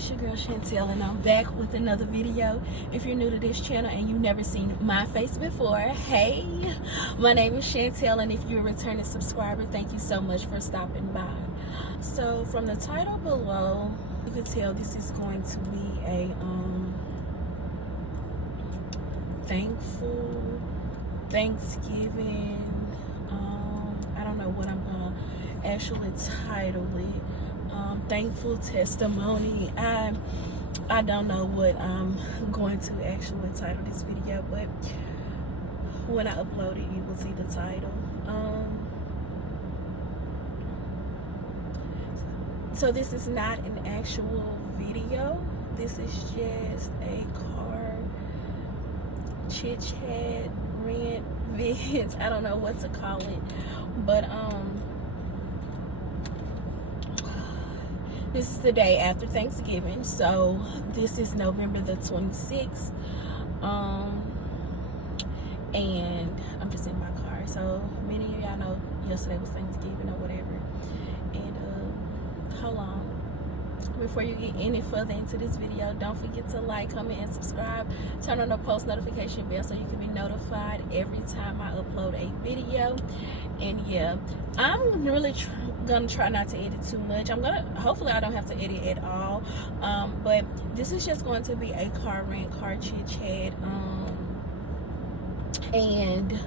it's your girl Chantel, and I'm back with another video. If you're new to this channel and you've never seen my face before, hey, my name is Chantel, and if you're a returning subscriber, thank you so much for stopping by. So from the title below, you can tell this is going to be a thankful Thanksgiving. I don't know what I'm gonna actually title it. Thankful testimony. I don't know what I'm going to actually title this video, but when I upload it, you will see the title. So this is not an actual video. This is just a car chit chat, rant, vids. I don't know what to call it, but this is the day after Thanksgiving, so this is November the 26th, and I'm just in my car. So many of y'all know yesterday was Thanksgiving or whatever, and hold on. Before you get any further into this video, don't forget to like, comment, and subscribe. Turn on the post notification bell so you can be notified every time I upload a video. And yeah, I'm really gonna try not to edit too much. Hopefully I don't have to edit at all. But this is just going to be a car rant, car chit chat, and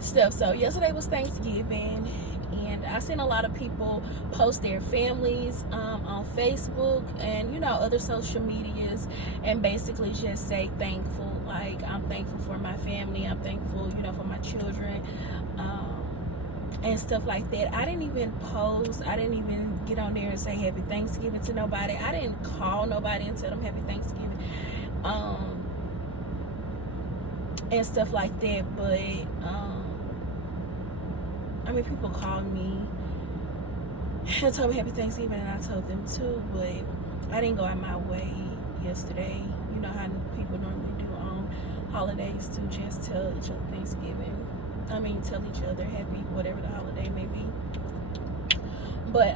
stuff. So yesterday was Thanksgiving, and I seen a lot of people post their families on Facebook and other social medias, and basically just say thankful. Like, I'm thankful for my family, I'm thankful for my children, and stuff like that. I didn't even post, I didn't even get on there and say happy Thanksgiving to nobody. I didn't call nobody and tell them happy Thanksgiving, and stuff like that. But I mean, people called me and told me happy Thanksgiving, and I told them too, but I didn't go out my way yesterday. You know how people normally do on holidays, to just tell each other tell each other happy whatever the holiday may be. But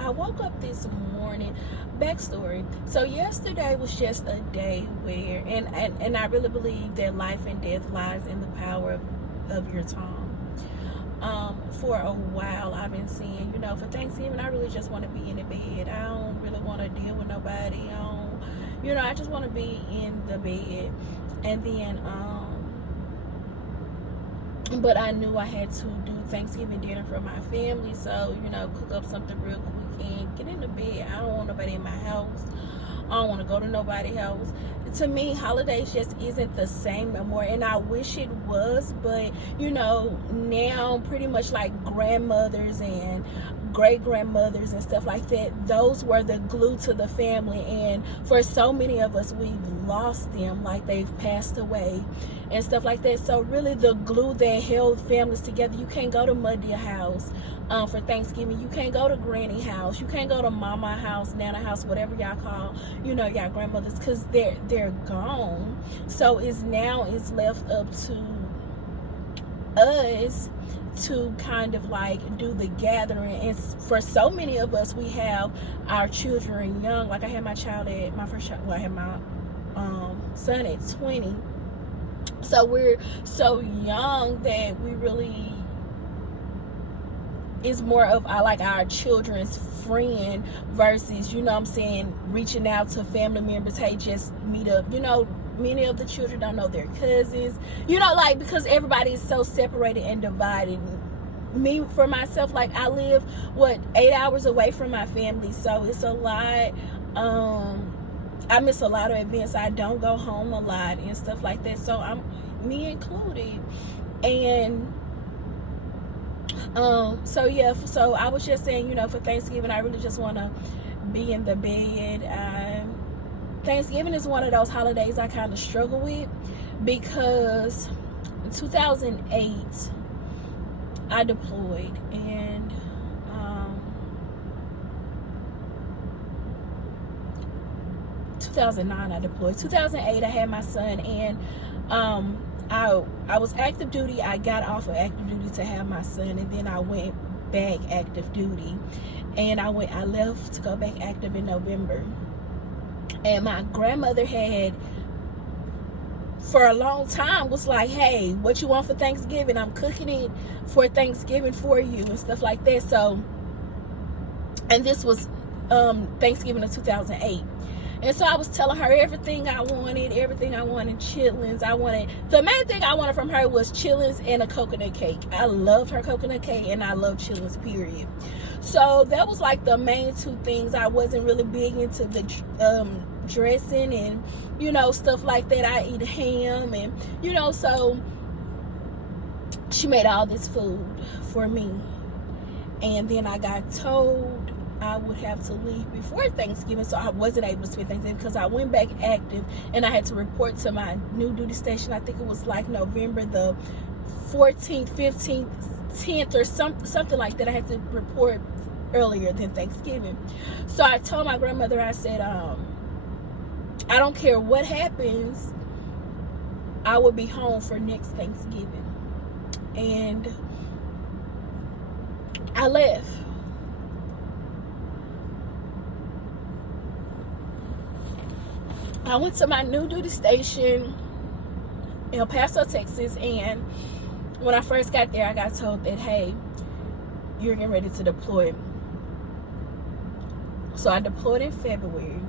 I woke up this morning. Backstory. So yesterday was just a day where, and I really believe that life and death lies in the power of your tongue. For a while I've been saying, for Thanksgiving, I really just want to be in the bed. I don't really want to deal with nobody. I just want to be in the bed. And then but I knew I had to do Thanksgiving dinner for my family, so cook up something real quick and get in the bed. I don't want nobody in my house. I don't want to go to nobody's house. To me, holidays just isn't the same no more, and I wish it was. But now pretty much like grandmothers and great grandmothers and stuff like that, those were the glue to the family, and for so many of us, we've lost them, like they've passed away and stuff like that. So really, the glue that held families together. You can't go to Muddy house for Thanksgiving. You can't go to Granny house. You can't go to Mama house, Nana house, whatever y'all call y'all grandmothers, because they're gone. So it's left up to us to kind of like do the gathering. And for so many of us, we have our children young. Like, I had my child at my first child. Well, I had my son at 20. So we're so young that we really, it's more of our children's friend versus reaching out to family members. Hey, just meet up. Many of the children don't know their cousins, because everybody is so separated and divided. Me, for myself, I live 8 hours away from my family, so it's a lot. I miss a lot of events. I don't go home a lot and stuff like that, so me included. And so yeah, so I was just saying, for Thanksgiving, I really just want to be in the bed. Thanksgiving is one of those holidays I kind of struggle with, because in 2008 I deployed, and 2009 I deployed. 2008 I had my son, and I was active duty. I got off of active duty to have my son, and then I went back active duty. And I left to go back active in November. And my grandmother had, for a long time, was like, hey, what you want for Thanksgiving? I'm cooking it for Thanksgiving for you and stuff like that. So, and this was Thanksgiving of 2008. And so I was telling her everything I wanted, chitlins. The main thing I wanted from her was chitlins and a coconut cake. I loved her coconut cake and I love chitlins, period. So that was like the main two things. I wasn't really big into the dressing and, you know, stuff like that. I eat ham and, you know, so she made all this food for me. And then I got told I would have to leave before Thanksgiving, so I wasn't able to spend Thanksgiving because I went back active and I had to report to my new duty station. I think it was like November the 14th, 15th, 10th or something like that. I had to report earlier than Thanksgiving. So I told my grandmother, I said, I don't care what happens, I will be home for next Thanksgiving. And I left. I went to my new duty station in El Paso, Texas, and when I first got there, I got told that, hey, you're getting ready to deploy. So I deployed in February.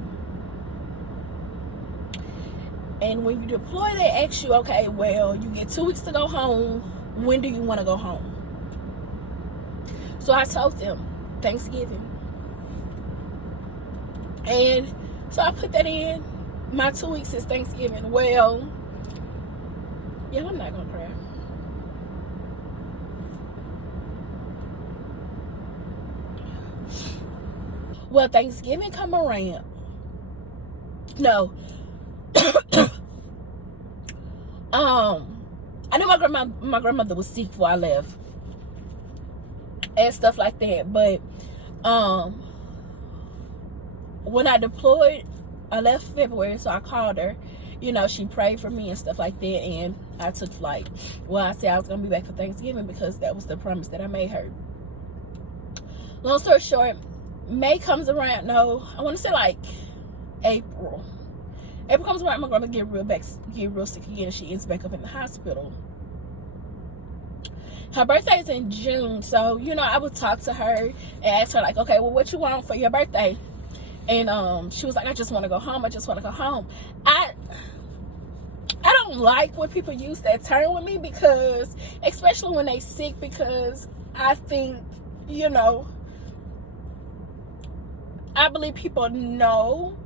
And when you deploy, they ask you, okay, well, you get 2 weeks to go home. When do you want to go home? So I told them Thanksgiving. And so I put that in. My 2 weeks is Thanksgiving. Well, yeah, I'm not gonna cry. Well, Thanksgiving come around. No. I knew my grandmother was sick before I left and stuff like that. But when I deployed, I left February, so I called her. You know, she prayed for me and stuff like that, and I took flight. Well, I said I was going to be back for Thanksgiving because that was the promise that I made her. Long story short, May comes around. No, I want to say like April. April comes around, my grandma get real sick again, and she ends back up in the hospital. Her birthday is in June, so, you know, I would talk to her and ask her, like, okay, well, what you want for your birthday? And she was like, I just want to go home. I don't like when people use that term with me, because, especially when they sick, because I think, you know, I believe people know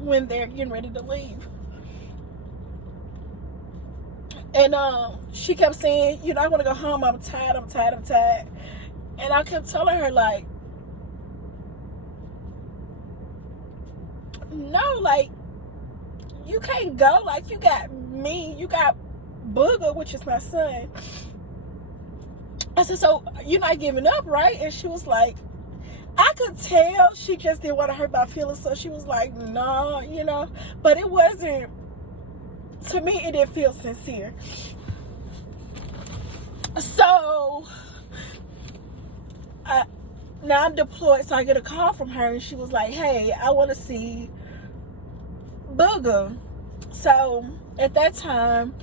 when they're getting ready to leave. And she kept saying, you know, I want to go home. I'm tired. And I kept telling her, like, no, like, you can't go. Like, you got me, you got Booger, which is my son. I said, so you're not giving up, right? And she was like, I could tell she just didn't want to hurt my feelings, so she was like, no, you know. But it wasn't, to me, it didn't feel sincere. So now I'm deployed, so I get a call from her, and she was like, hey, I want to see Booger. So at that time,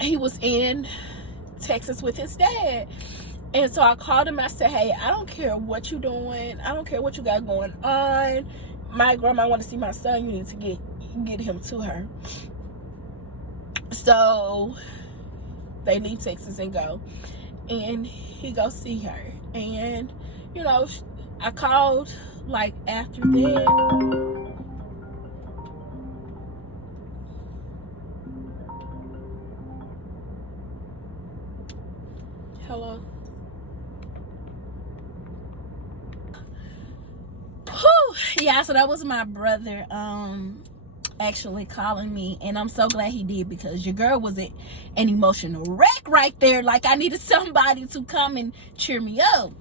he was in Texas with his dad. And so I called him. I said, hey, I don't care what you're doing. I don't care what you got going on. My grandma want to see my son. You need to get him to her. So they leave Texas and go. And he go see her. And, you know, I called, like, after that. Hello? Whew. Yeah, so that was my brother actually calling me, and I'm so glad he did, because your girl was an emotional wreck right there. Like, I needed somebody to come and cheer me up.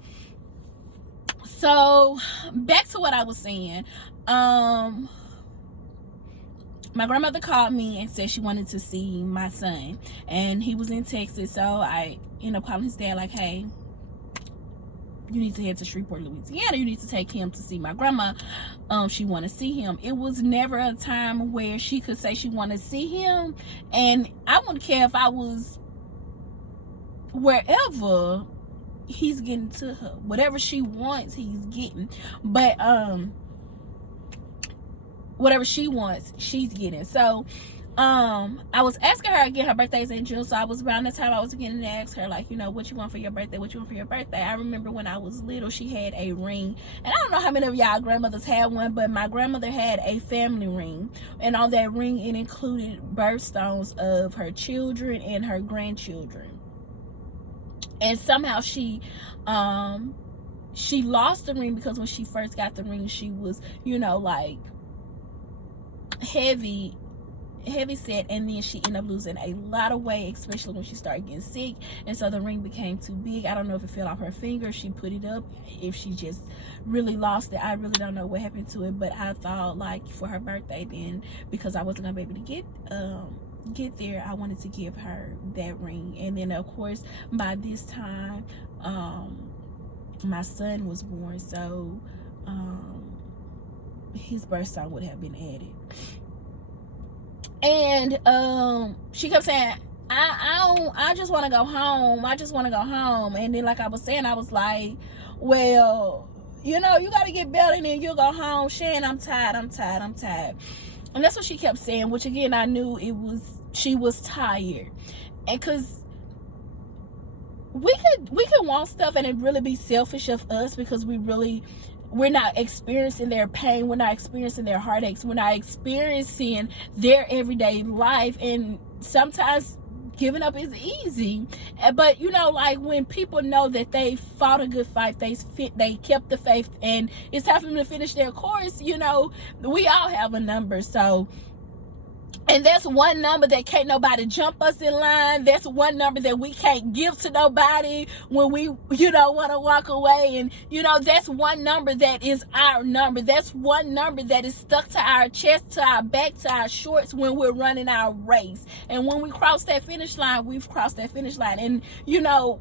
So back to what I was saying. My grandmother called me and said she wanted to see my son, and he was in Texas. So I ended up calling his dad, like, hey, you need to head to Shreveport, Louisiana. You need to take him to see my grandma. She want to see him. It was never a time where she could say she want to see him. And I wouldn't care if I was wherever, he's getting to her. Whatever she wants, he's getting. But whatever she wants, she's getting. So I was asking her again, her birthday's in June, so I was around the time I was beginning to ask her, like, you know, what you want for your birthday, what you want for your birthday. I remember when I was little, she had a ring, and I don't know how many of y'all grandmothers had one, but my grandmother had a family ring, and on that ring it included birthstones of her children and her grandchildren. And somehow she lost the ring, because when she first got the ring, she was, you know, like heavy set, and then she ended up losing a lot of weight, especially when she started getting sick, and so the ring became too big. I don't know if it fell off her finger, if she put it up, if she just really lost it. I really don't know what happened to it, but I thought, like, for her birthday then, because I wasn't gonna be able to get there, I wanted to give her that ring. And then of course by this time my son was born, so his birthstone would have been added. And she kept saying, I just want to go home. I just want to go home. And then, like I was saying, I was like, well, you know, you got to get better and then you'll go home. Shan, I'm tired. And that's what she kept saying, which again, I knew she was tired. And because we could want stuff and it really be selfish of us, because we're not experiencing their pain, we're not experiencing their heartaches, we're not experiencing their everyday life. And sometimes giving up is easy, but you know, like when people know that they fought a good fight, they kept the faith, and it's time for them to finish their course, you know, we all have a number. So, and that's one number that can't nobody jump us in line. That's one number that we can't give to nobody when we, you know, want to walk away. And, you know, that's one number that is our number. That's one number that is stuck to our chest, to our back, to our shorts when we're running our race. And when we cross that finish line, we've crossed that finish line. And, you know,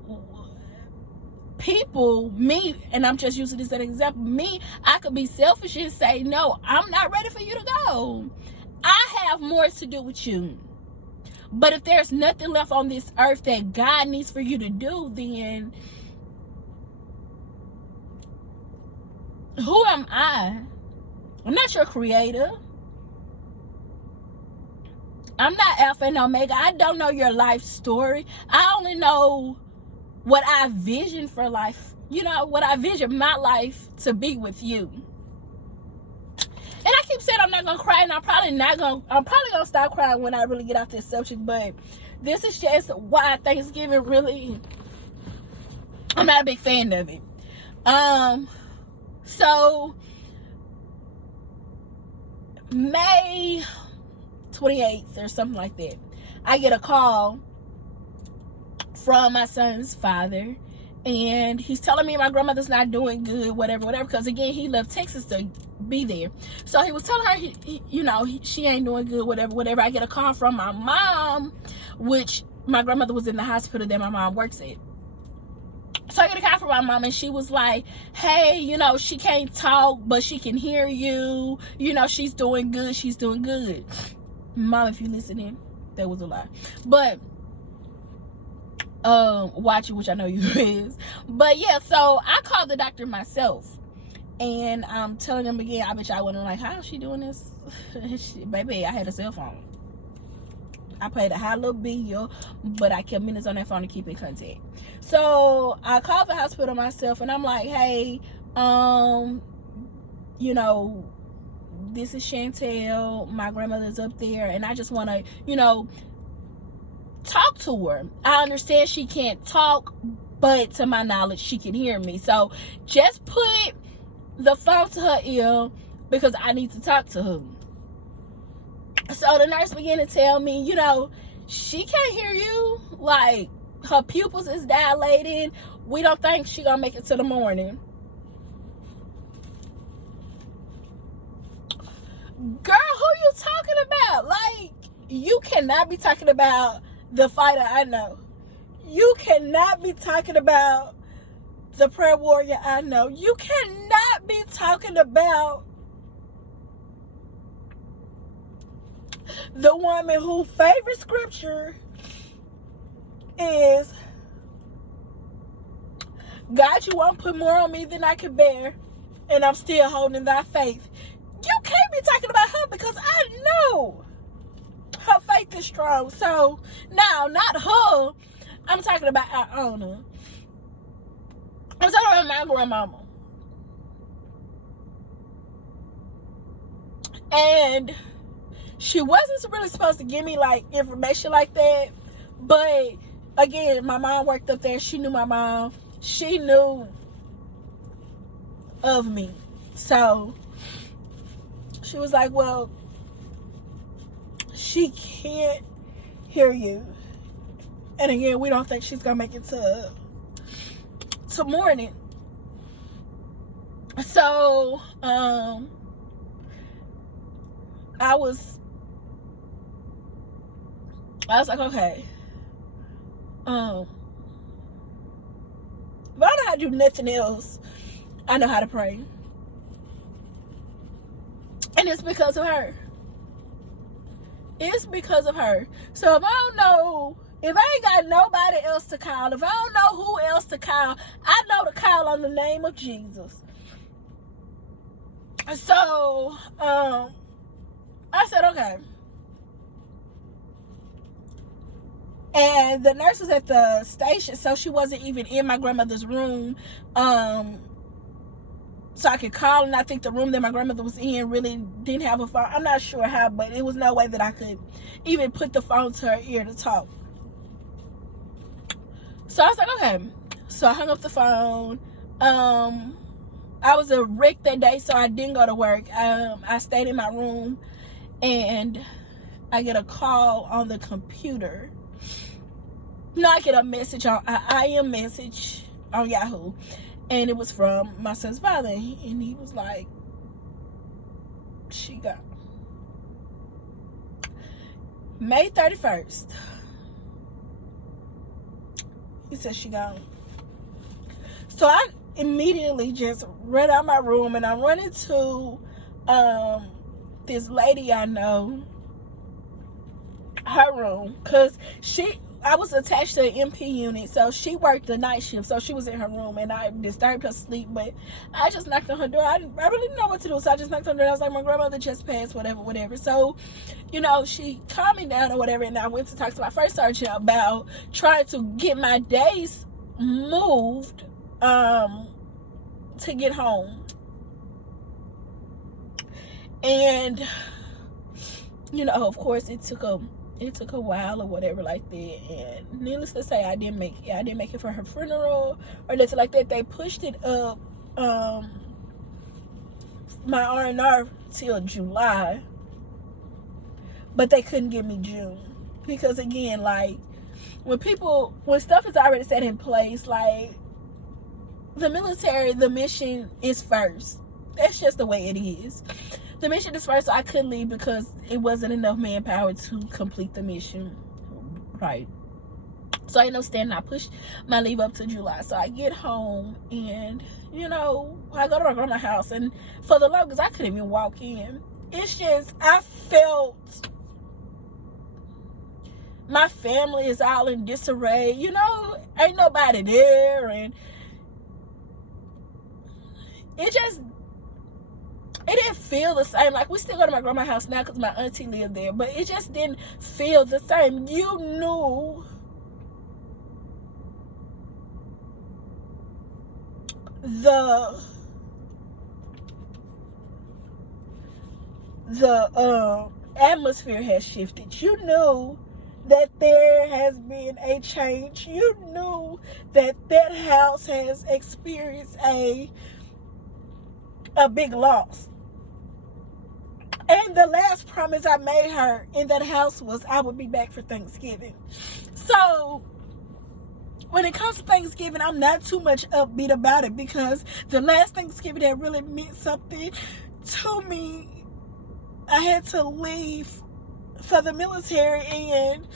people, me, and I'm just using this as an example, me, I could be selfish and say, no, I'm not ready for you to go. I have more to do with you. But if there's nothing left on this earth that God needs for you to do, then who am I? I'm not your creator. I'm not Alpha and Omega. I don't know your life story. I only know what I vision for life. You know, what I vision my life to be with you. And I keep saying I'm not gonna cry, and I'm probably gonna stop crying when I really get off this subject. But this is just why Thanksgiving really, I'm not a big fan of it. So May 28th or something like that, I get a call from my son's father, and he's telling me my grandmother's not doing good, whatever, because again, he left Texas to be there. So he was telling her, she ain't doing good, whatever. I get a call from my mom, which my grandmother was in the hospital that my mom works at. So I get a call from my mom, and she was like, hey, she can't talk, but she can hear you. She's doing good. Mom, if you're listening, that was a lie. But watch it, which I know you is. But yeah, so I called the doctor myself, and I'm telling them again, I bet y'all wondering, like, how is she doing this? Baby, I had a cell phone. I paid a high little bill, but I kept minutes on that phone to keep in contact. So I called the hospital myself, and I'm like, hey, this is Chantel. My grandmother's up there, and I just want to, talk to her. I understand she can't talk, but to my knowledge, she can hear me. So just put the phone to her ear, because I need to talk to her. So the nurse began to tell me, she can't hear you. Like, her pupils is dilated. We don't think she gonna make it to the morning. Girl, who you talking about? Like, you cannot be talking about the fighter I know. You cannot be talking about the prayer warrior I know. You cannot be talking about the woman whose favorite scripture is, God, you won't put more on me than I can bear, and I'm still holding thy faith. You can't be talking about her, because I know her faith is strong. So, now, not her. I'm talking about our owner. I'm talking about my grandmama. And she wasn't really supposed to give me, like, information like that. But, again, my mom worked up there. She knew my mom. She knew of me. So, she was like, well, she can't hear you. And again, we don't think she's going to make it to morning. So, I was like, okay. If I don't know how to do nothing else, I know how to pray. And it's because of her. It's because of her. So if I don't know, if I ain't got nobody else to call, if I don't know who else to call, I know to call on the name of Jesus. So, I said, okay. And the nurse was at the station, so she wasn't even in my grandmother's room. So I could call, and I think the room that my grandmother was in really didn't have a phone. I'm not sure how, but it was no way that I could even put the phone to her ear to talk. So I was like, okay. So I hung up the phone. I was a wreck that day, so I didn't go to work. I stayed in my room, and I get a call on the computer. No, I get a message on IM message on Yahoo, and it was from my son's father, and he was like, she gone. May 31st. He said she gone. So I immediately just ran out my room, and I run into this lady I know, her room, because I was attached to an MP unit, so she worked the night shift, so she was in her room, and I disturbed her sleep, but I just knocked on her door. I really didn't know what to do, so I just knocked on her door. I was like, my grandmother just passed, whatever. So, she calmed me down or whatever, and I went to talk to my first sergeant about trying to get my days moved to get home. And, of course, it took a while or whatever like that, and needless to say, I didn't make it for her funeral or nothing like that. They pushed it up, my R&R till July, but they couldn't give me June, because again, like, when stuff is already set in place, like, the military, the mission is first. That's just the way it is. The mission is first, so I couldn't leave because it wasn't enough manpower to complete the mission. Right. So I ended up standing. I pushed my leave up to July. So I get home, and, I go to my grandma's house, and for the longest, I couldn't even walk in. It's just, I felt my family is all in disarray. Ain't nobody there, and it didn't feel the same. Like, we still go to my grandma's house now because my auntie lived there, but it just didn't feel the same. You knew the atmosphere has shifted. You knew that there has been a change. You knew that house has experienced a big loss. And the last promise I made her in that house was I would be back for Thanksgiving. So when it comes to Thanksgiving, I'm not too much upbeat about it, because the last Thanksgiving that really meant something to me, I had to leave for the military, and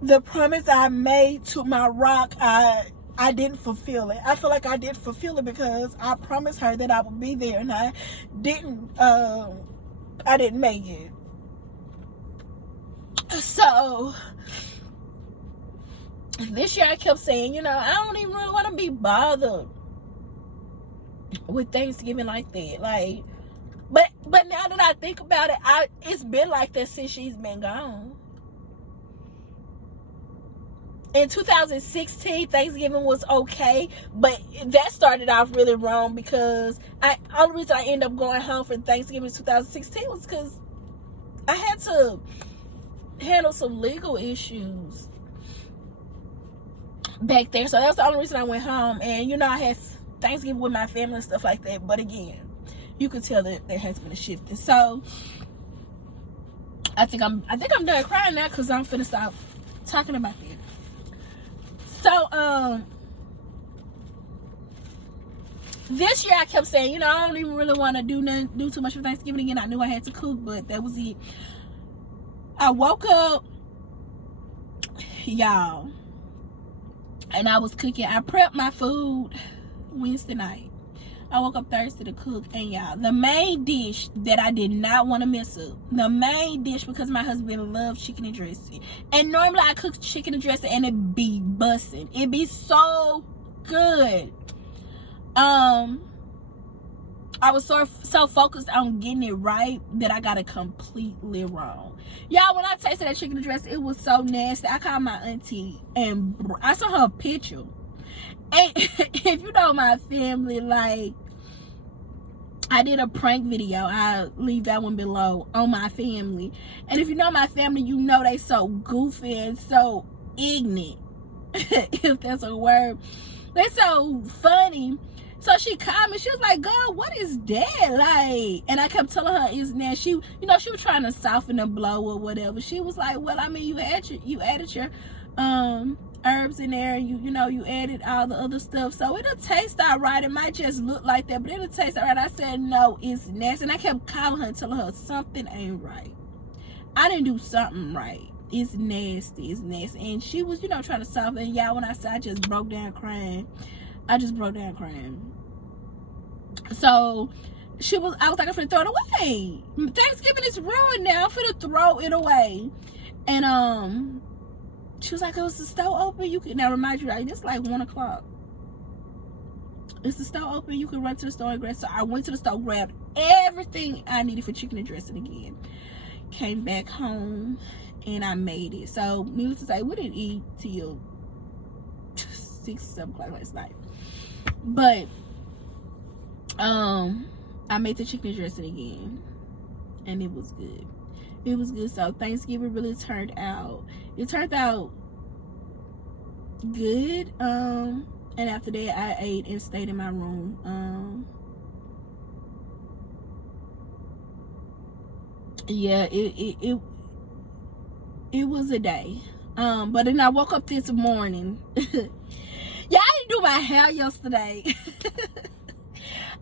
the promise I made to my rock, I didn't fulfill it. I feel like I didn't fulfill it because I promised her that I would be there, and didn't I didn't make it. So this year I kept saying, you know, I don't even really want to be bothered with Thanksgiving like that. Like, but now that I think about it, it's been like that since she's been gone. In 2016, Thanksgiving was okay, but that started off really wrong because only reason I ended up going home for Thanksgiving in 2016 was because I had to handle some legal issues back there. So that's the only reason I went home. And, you know, I had Thanksgiving with my family and stuff like that. But again, you could tell that there has been a shift. And so I think I'm done crying now because I'm finna stop talking about that. So this year I kept saying, you know, I don't even really want to do too much for Thanksgiving again. I knew I had to cook, but that was it. I woke up, y'all, and I was cooking. I prepped my food Wednesday night. I woke up Thursday to cook, and y'all, the main dish that I did not want to mess up, the main dish, because my husband loves chicken and dressing, and normally I cook chicken and dressing and it be busting. It be so good. I was so focused on getting it right that I got it completely wrong. Y'all, when I tasted that chicken and dressing, it was so nasty. I called my auntie and I saw her a picture. And if you know my family, like, I did a prank video. I'll leave that one below on my family. And if you know my family, you know they so goofy and so ignorant, if that's a word. They're so funny. So she called me. She was like, "Girl, what is that?" Like, and I kept telling her it's now. She, you know, she was trying to soften the blow or whatever. She was like, "Well, I mean, you added your herbs in there, and you know, you added all the other stuff, so it'll taste all right. It might just look like that, but it'll taste all right." I said, "No, it's nasty." And I kept calling her and telling her something ain't right. I didn't do something right. It's nasty. It's nasty. And she was, you know, trying to soften. And y'all, when I said I just broke down crying. I just broke down crying. So I was like, I'm finna throw it away. Thanksgiving is ruined now. I'm finna throw it away. And she was like, "Oh, is the store open? You can," now remind you, like, it's like 1 o'clock. Is the store open? You can run to the store and grab. So I went to the store, grabbed everything I needed for chicken and dressing again. Came back home and I made it. So needless to say, we didn't eat till 6, 7 o'clock last night. But I made the chicken dressing again, and it was good. It was good. So Thanksgiving really turned out. It turned out good. And after that, I ate and stayed in my room. Yeah, it was a day. But then I woke up this morning. Yeah, I didn't do my hair yesterday.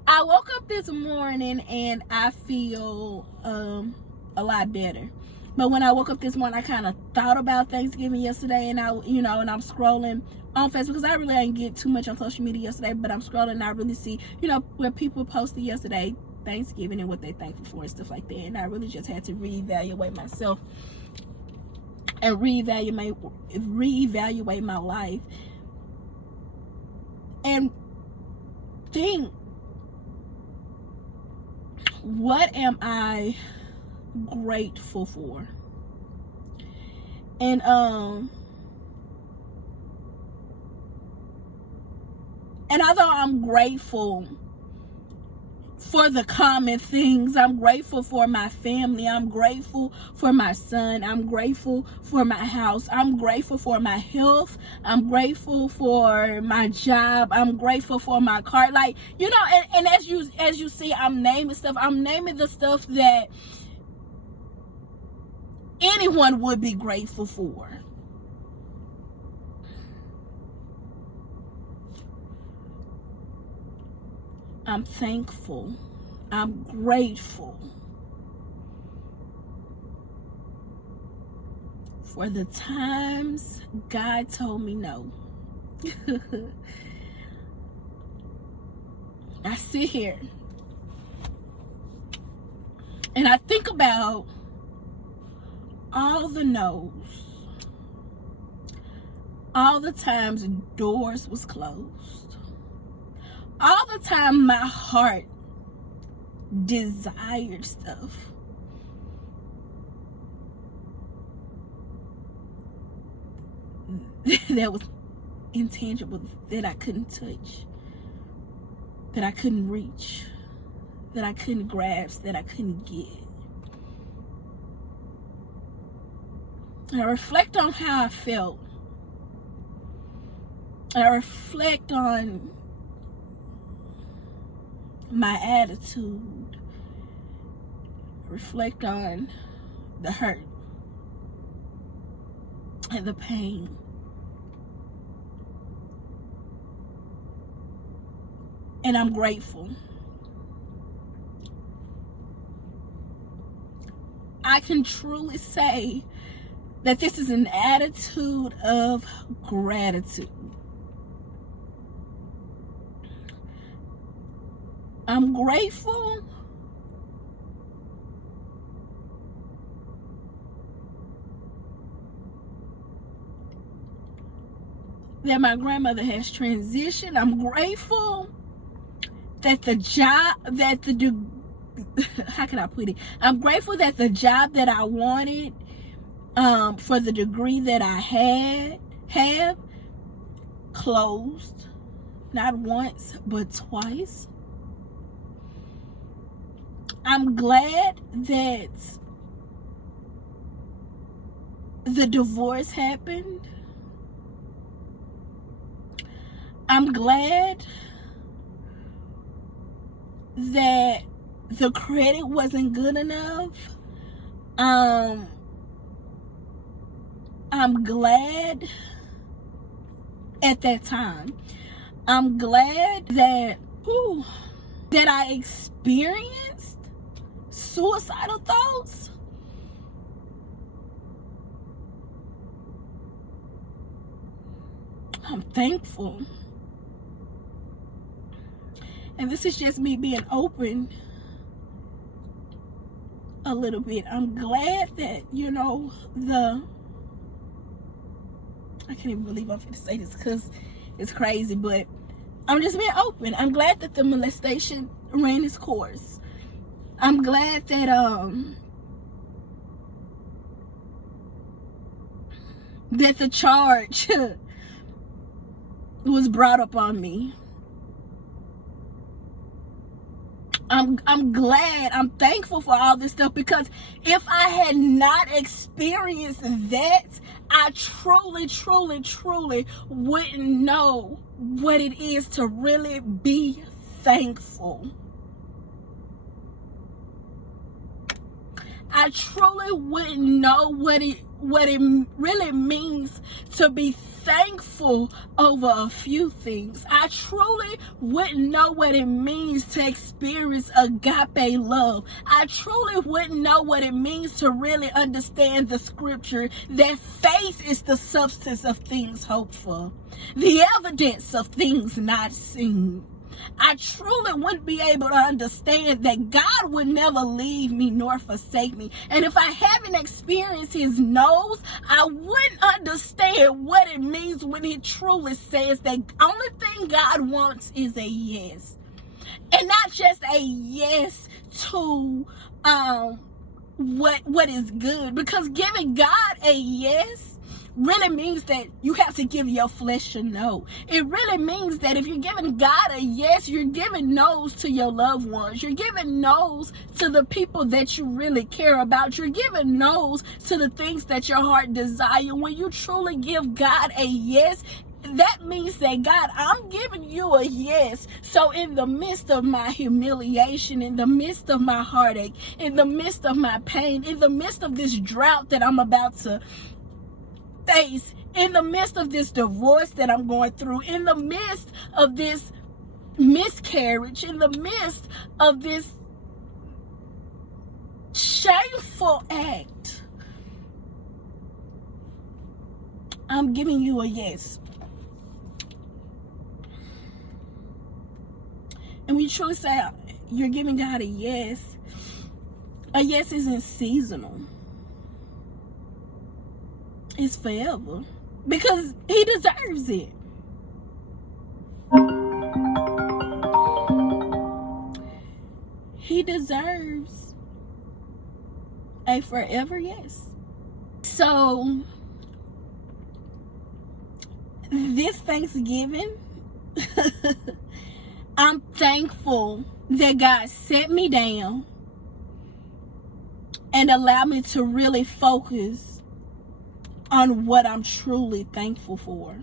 I woke up this morning and I feel a lot better. But when I woke up this morning, I kind of thought about Thanksgiving yesterday, and I'm scrolling on Facebook because I really didn't get too much on social media yesterday, but I'm scrolling and I really see, where people posted yesterday Thanksgiving and what they're thankful for and stuff like that. And I really just had to reevaluate myself and reevaluate my life and think, what am I grateful for? And although I'm grateful for the common things, I'm grateful for my family, I'm grateful for my son, I'm grateful for my house, I'm grateful for my health, I'm grateful for my job, I'm grateful for my car, like, and as you see, I'm naming the stuff that anyone would be grateful for. I'm thankful. I'm grateful for the times God told me no. I sit here and I think about all the no's, all the times doors was closed, all the time my heart desired stuff that was intangible, that I couldn't touch, that I couldn't reach, that I couldn't grasp, that I couldn't get. And I reflect on how I felt. And I reflect on my attitude. I reflect on the hurt and the pain. And I'm grateful. I can truly say that this is an attitude of gratitude. I'm grateful that my grandmother has transitioned. I'm grateful that how can I put it? I'm grateful that the job that I wanted, for the degree that I have closed, not once but twice. I'm glad that the divorce happened. I'm glad that the credit wasn't good enough. I'm glad at that time. I'm glad that I experienced suicidal thoughts. I'm thankful. And this is just me being open a little bit. I'm glad that, I can't even believe I'm going to say this because it's crazy, but I'm just being open. I'm glad that the molestation ran its course. I'm glad that that the charge was brought up on me. I'm glad, I'm thankful for all this stuff, because if I had not experienced that, I truly wouldn't know what it is to really be thankful. I truly wouldn't know what it really means to be thankful over a few things. I truly wouldn't know what it means to experience agape love. I truly wouldn't know what it means to really understand the scripture that faith is the substance of things hoped for, the evidence of things not seen. I truly wouldn't be able to understand that God would never leave me nor forsake me. And if I haven't experienced his no's, I wouldn't understand what it means when he truly says that only thing God wants is a yes. And not just a yes to what is good. Because giving God a yes really means that you have to give your flesh a no. It really means that if you're giving God a yes, you're giving no's to your loved ones. You're giving no's to the people that you really care about. You're giving no's to the things that your heart desire. When you truly give God a yes, that means that, God, I'm giving you a yes. So in the midst of my humiliation, in the midst of my heartache, in the midst of my pain, in the midst of this drought that I'm about to face, in the midst of this divorce that I'm going through, in the midst of this miscarriage, in the midst of this shameful act, I'm giving you a yes. And when you truly say you're giving God a yes isn't seasonal. It's forever. Because he deserves it. He deserves a forever yes. So, this Thanksgiving, I'm thankful that God set me down and allowed me to really focus on what I'm truly thankful for.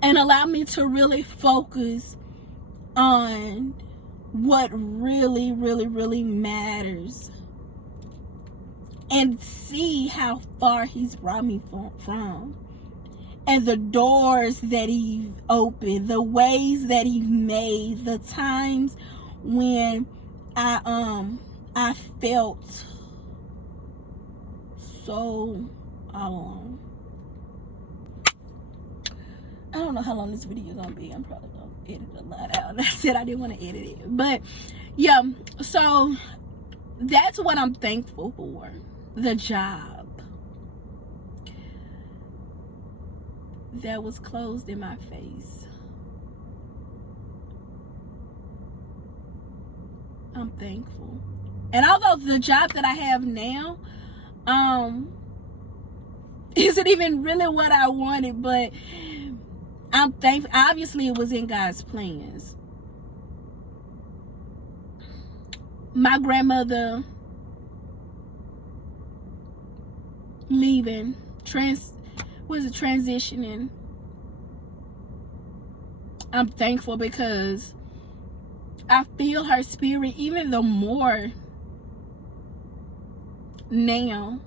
And allow me to really focus on what really, really, really matters. And see how far he's brought me from. And the doors that he opened, the ways that he made, the times when I felt so alone. I don't know how long this video is gonna be. I'm probably gonna edit a lot out. I said I didn't want to edit it, but yeah. So that's what I'm thankful for. The job that was closed in my face. I'm thankful. And although the job that I have now isn't even really what I wanted, but I'm thankful. Obviously it was in God's plans. My grandmother leaving, transitioning. I'm thankful because I feel her spirit even the more now.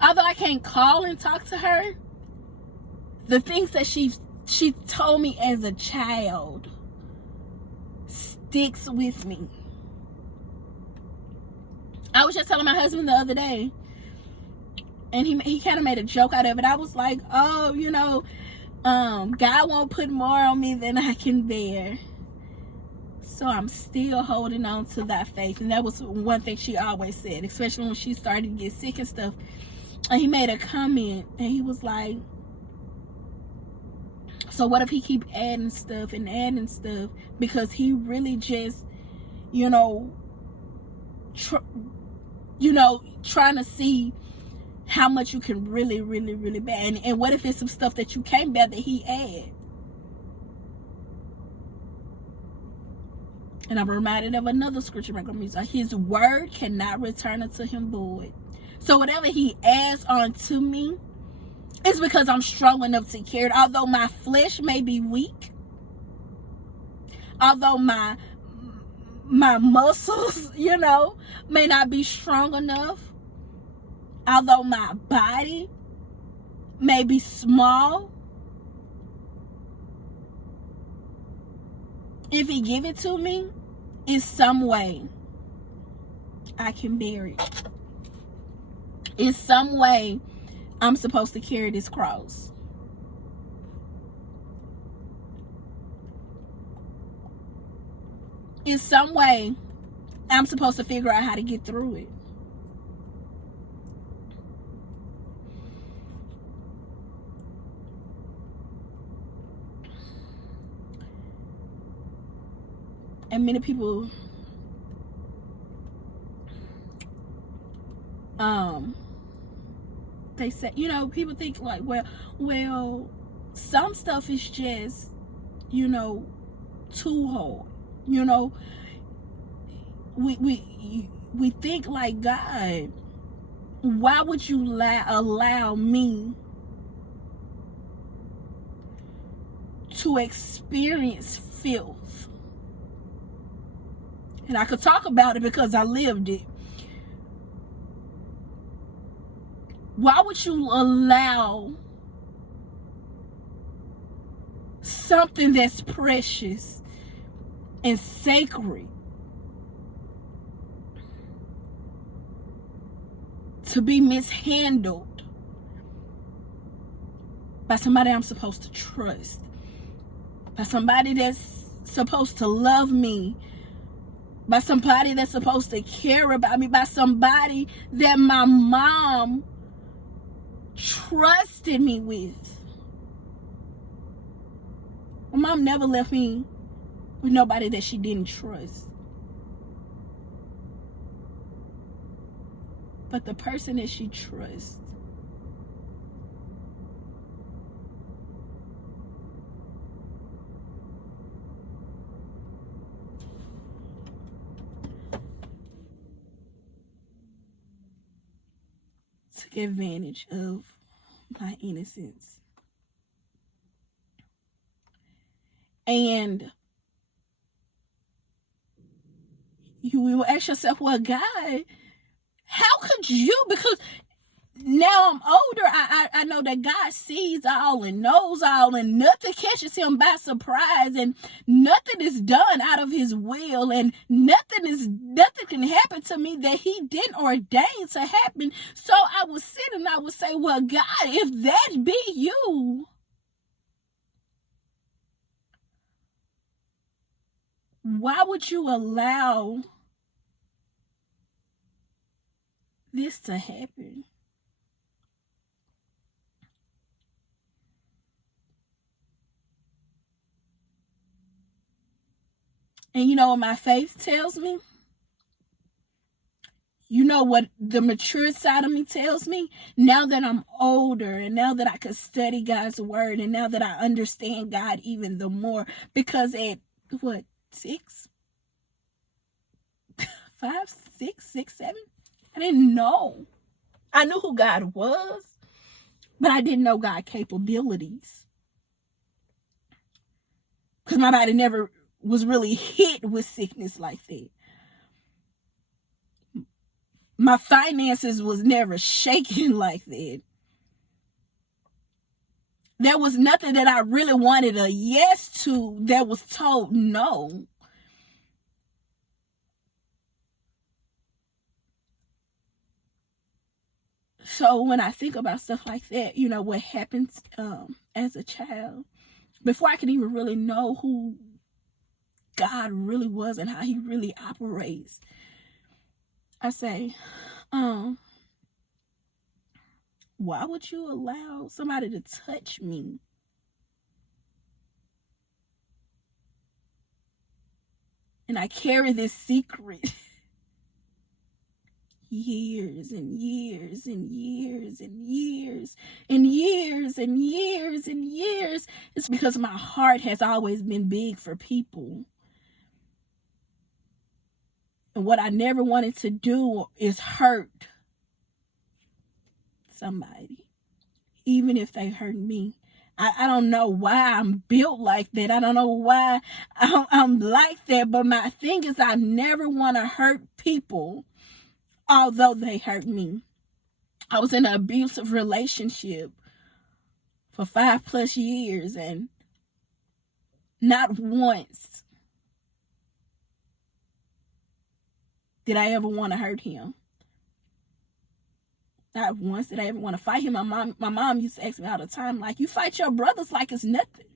Although I can't call and talk to her, the things that she told me as a child sticks with me. I was just telling my husband the other day, and he kind of made a joke out of it. I was like, oh, God won't put more on me than I can bear. So I'm still holding on to that faith. And that was one thing she always said, especially when she started to get sick and stuff. And he made a comment, and he was like, so what if he keep adding stuff and adding stuff? Because he really just, trying to see how much you can really, really, really bear. And what if it's some stuff that you can't bear that he add? And I'm reminded of another scripture. His word cannot return unto him void. So whatever he adds on to me, it's because I'm strong enough to carry it. Although my flesh may be weak, although my muscles, may not be strong enough, although my body may be small, if he give it to me, in some way I can bear it. In some way I'm supposed to carry this cross. In some way I'm supposed to figure out how to get through it. And many people they say, people think like, well, some stuff is just, too hard. We think like, God, why would you allow me to experience filth? And I could talk about it because I lived it. Why would you allow something that's precious and sacred to be mishandled by somebody I'm supposed to trust, by somebody that's supposed to love me, by somebody that's supposed to care about me, by somebody that my mom trusted me with. My mom never left me with nobody that she didn't trust. But the person that she trusts, took advantage of my innocence. And you will ask yourself, well, God, how could you? Because now I'm older, I know that God sees all and knows all, and nothing catches him by surprise, and nothing is done out of his will, and nothing can happen to me that he didn't ordain to happen. So I would sit and I would say, well, God, if that be you, why would you allow this to happen? And you know what my faith tells me? You know what the mature side of me tells me? Now that I'm older, and now that I can study God's word, and now that I understand God even the more, because at what, 6, 5, 6, 7, I didn't know. I knew who God was, but I didn't know God's capabilities, because my body never was really hit with sickness like that. My finances was never shaken like that. There was nothing that I really wanted a yes to that was told no. So when I think about stuff like that, you know, what happens as a child, before I could even really know who God really was and how he really operates, I say, why would you allow somebody to touch me? And I carry this secret years and years and years and years and years and years and years. It's because my heart has always been big for people. And what I never wanted to do is hurt somebody, even if they hurt me. I don't know why I'm built like that. I don't know why I'm like that. But my thing is, I never want to hurt people, although they hurt me. I was in an abusive relationship for 5+ years, and not once did I ever want to hurt him. Not once did I ever want to fight him. My mom used to ask me all the time, like, you fight your brothers like it's nothing.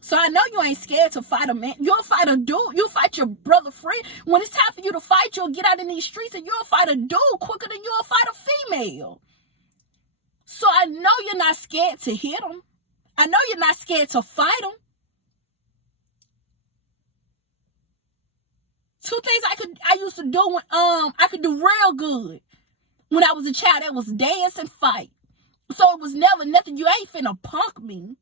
So I know you ain't scared to fight a man. You'll fight a dude. You'll fight your brother friend. When it's time for you to fight, you'll get out in these streets and you'll fight a dude quicker than you'll fight a female. So I know you're not scared to hit them. I know you're not scared to fight them. Two things I used to do when I could do real good when I was a child. That was dance and fight. So it was never nothing. You ain't finna punk me.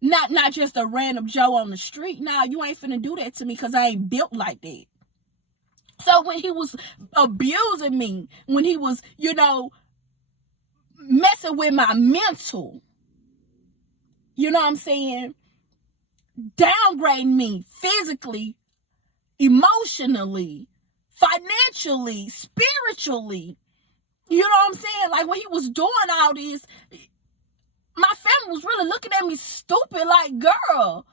Not just a random Joe on the street. Nah, you ain't finna do that to me, because I ain't built like that. So when he was abusing me, when he was, you know, messing with my mental, you know what I'm saying, downgrading me physically, emotionally, financially, spiritually, you know what I'm saying? Like, when he was doing all this, my family was really looking at me stupid, like, girl,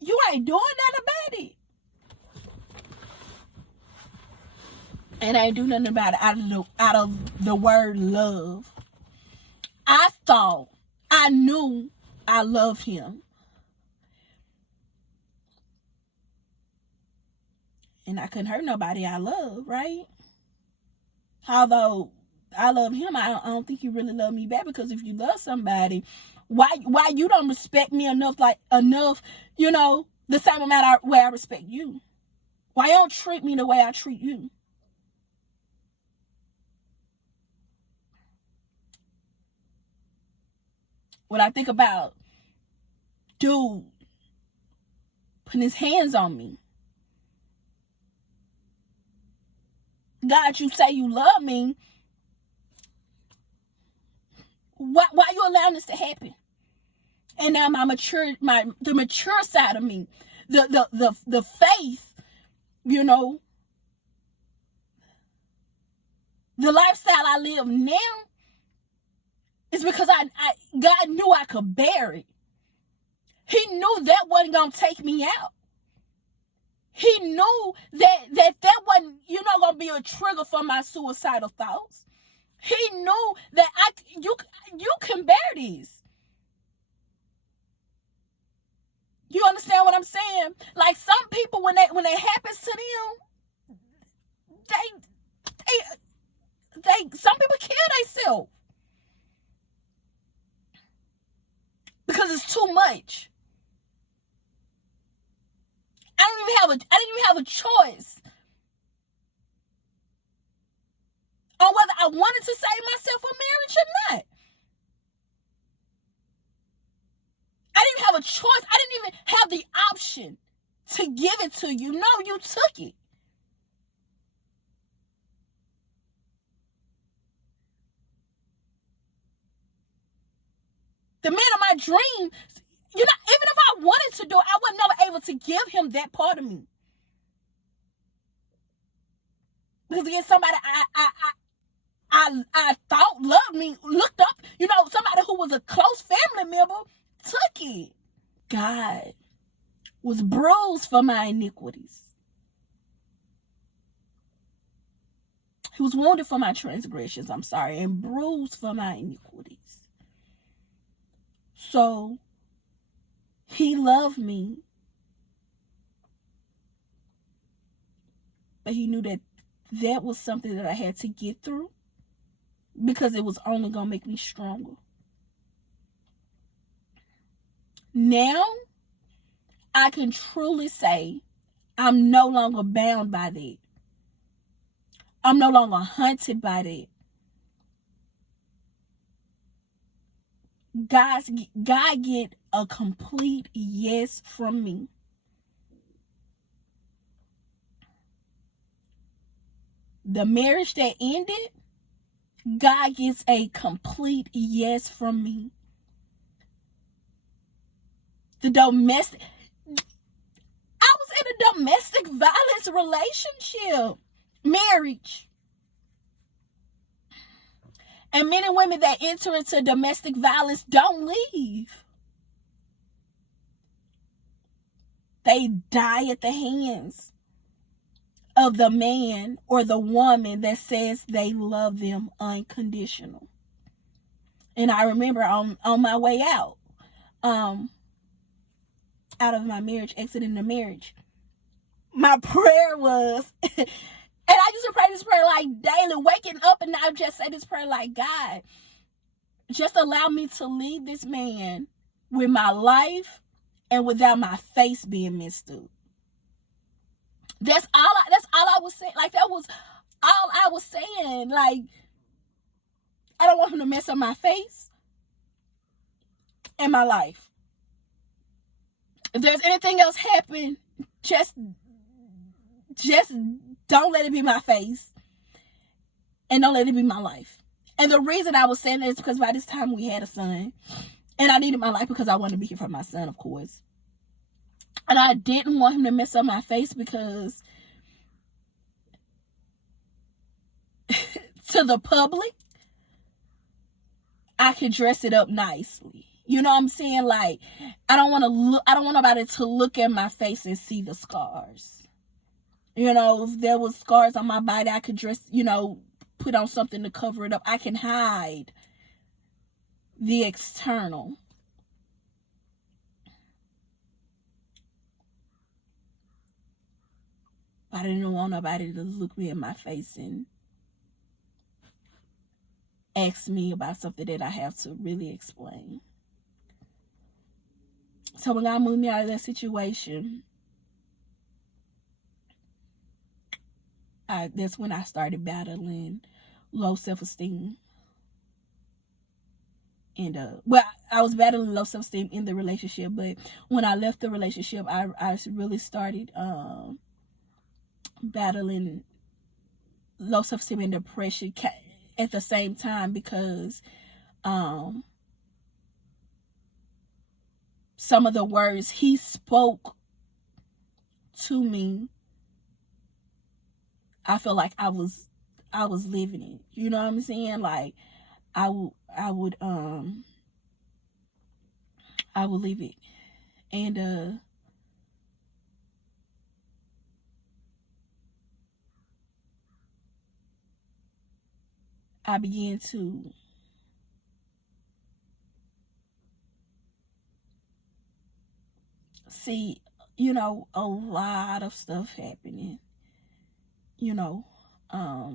you ain't doing nothing about it. and I ain't do nothing about it out of the word love. I knew I loved him. And I couldn't hurt nobody I love, right? Although I love him, I don't think he really loved me back, because if you love somebody, why you don't respect me enough, you know, the same amount way I respect you? Why you don't treat me the way I treat you? When I think about dude putting his hands on me, God, you say you love me. Why you allowing this to happen? And now the mature side of me, the faith, you know, the lifestyle I live now, is because God knew I could bear it. He knew that wasn't gonna take me out. He knew that wasn't, you know, gonna be a trigger for my suicidal thoughts. He knew that you can bear these. You understand what I'm saying? Like, some people, when it happens to them, some people kill themselves because it's too much. I didn't even have a choice on whether I wanted to save myself from marriage or not. I didn't have a choice. I didn't even have the option to give it to you. No, you took it. The man of my dream, you know, even if I wanted to do it, I was never able to give him that part of me. Because again, somebody I thought loved me, looked up, you know, somebody who was a close family member, took it. God was bruised for my iniquities. He was wounded for my transgressions, and bruised for my iniquities. So, he loved me, but he knew that was something that I had to get through, because it was only going to make me stronger. Now, I can truly say I'm no longer bound by that. I'm no longer hunted by that. God get a complete yes from me. The marriage that ended, God gets a complete yes from me. I was in a domestic violence relationship, marriage. And men and women that enter into domestic violence don't leave. They die at the hands of the man or the woman that says they love them unconditional. And I remember on my way out of my marriage, exiting the marriage, my prayer was, and I used to pray this prayer like daily, waking up, and I just say this prayer like, God, just allow me to leave this man with my life and without my face being mistook. That's all I was saying. Like, that was all I was saying. Like, I don't want him to mess up my face and my life. If there's anything else happen, just don't let it be my face, and don't let it be my life. And the reason I was saying that is because by this time we had a son, and I needed my life because I wanted to be here for my son, of course. And I didn't want him to mess up my face, because to the public, I could dress it up nicely. You know what I'm saying? Like, I don't want nobody to look at my face and see the scars. You know, if there was scars on my body, I could dress, you know, put on something to cover it up. I can hide the external. I didn't want nobody to look me in my face and ask me about something that I have to really explain. So when God moved me out of that situation, that's when I started battling low self-esteem. And I was battling low self-esteem in the relationship, but when I left the relationship, I really started battling low self-esteem and depression at the same time, because some of the words he spoke to me, I feel like I was living it. You know what I'm saying? Like I would leave it. And I began to see, you know, a lot of stuff happening. You know, I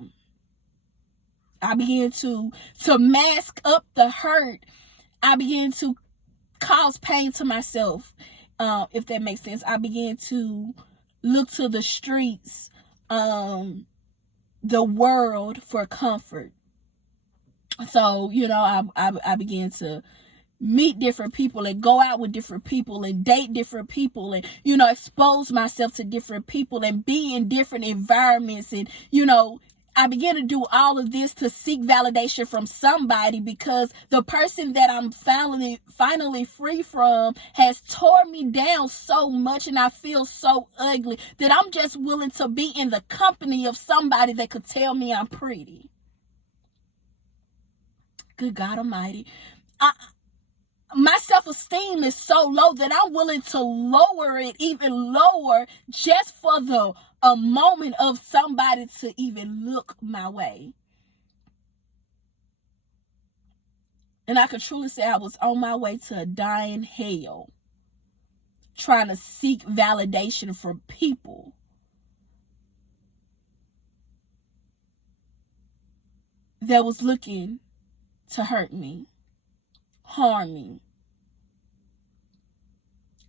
began to mask up the hurt. I began to cause pain to myself, if that makes sense. I began to look to the streets, the world for comfort. So, you know, I began to meet different people and go out with different people and date different people and, you know, expose myself to different people and be in different environments. And, you know, I began to do all of this to seek validation from somebody, because the person that I'm finally free from has torn me down so much, and I feel so ugly that I'm just willing to be in the company of somebody that could tell me I'm pretty. Good God Almighty. My self-esteem is so low that I'm willing to lower it even lower just for a moment of somebody to even look my way. And I could truly say I was on my way to a dying hell, trying to seek validation from people that was looking to hurt me, harm me.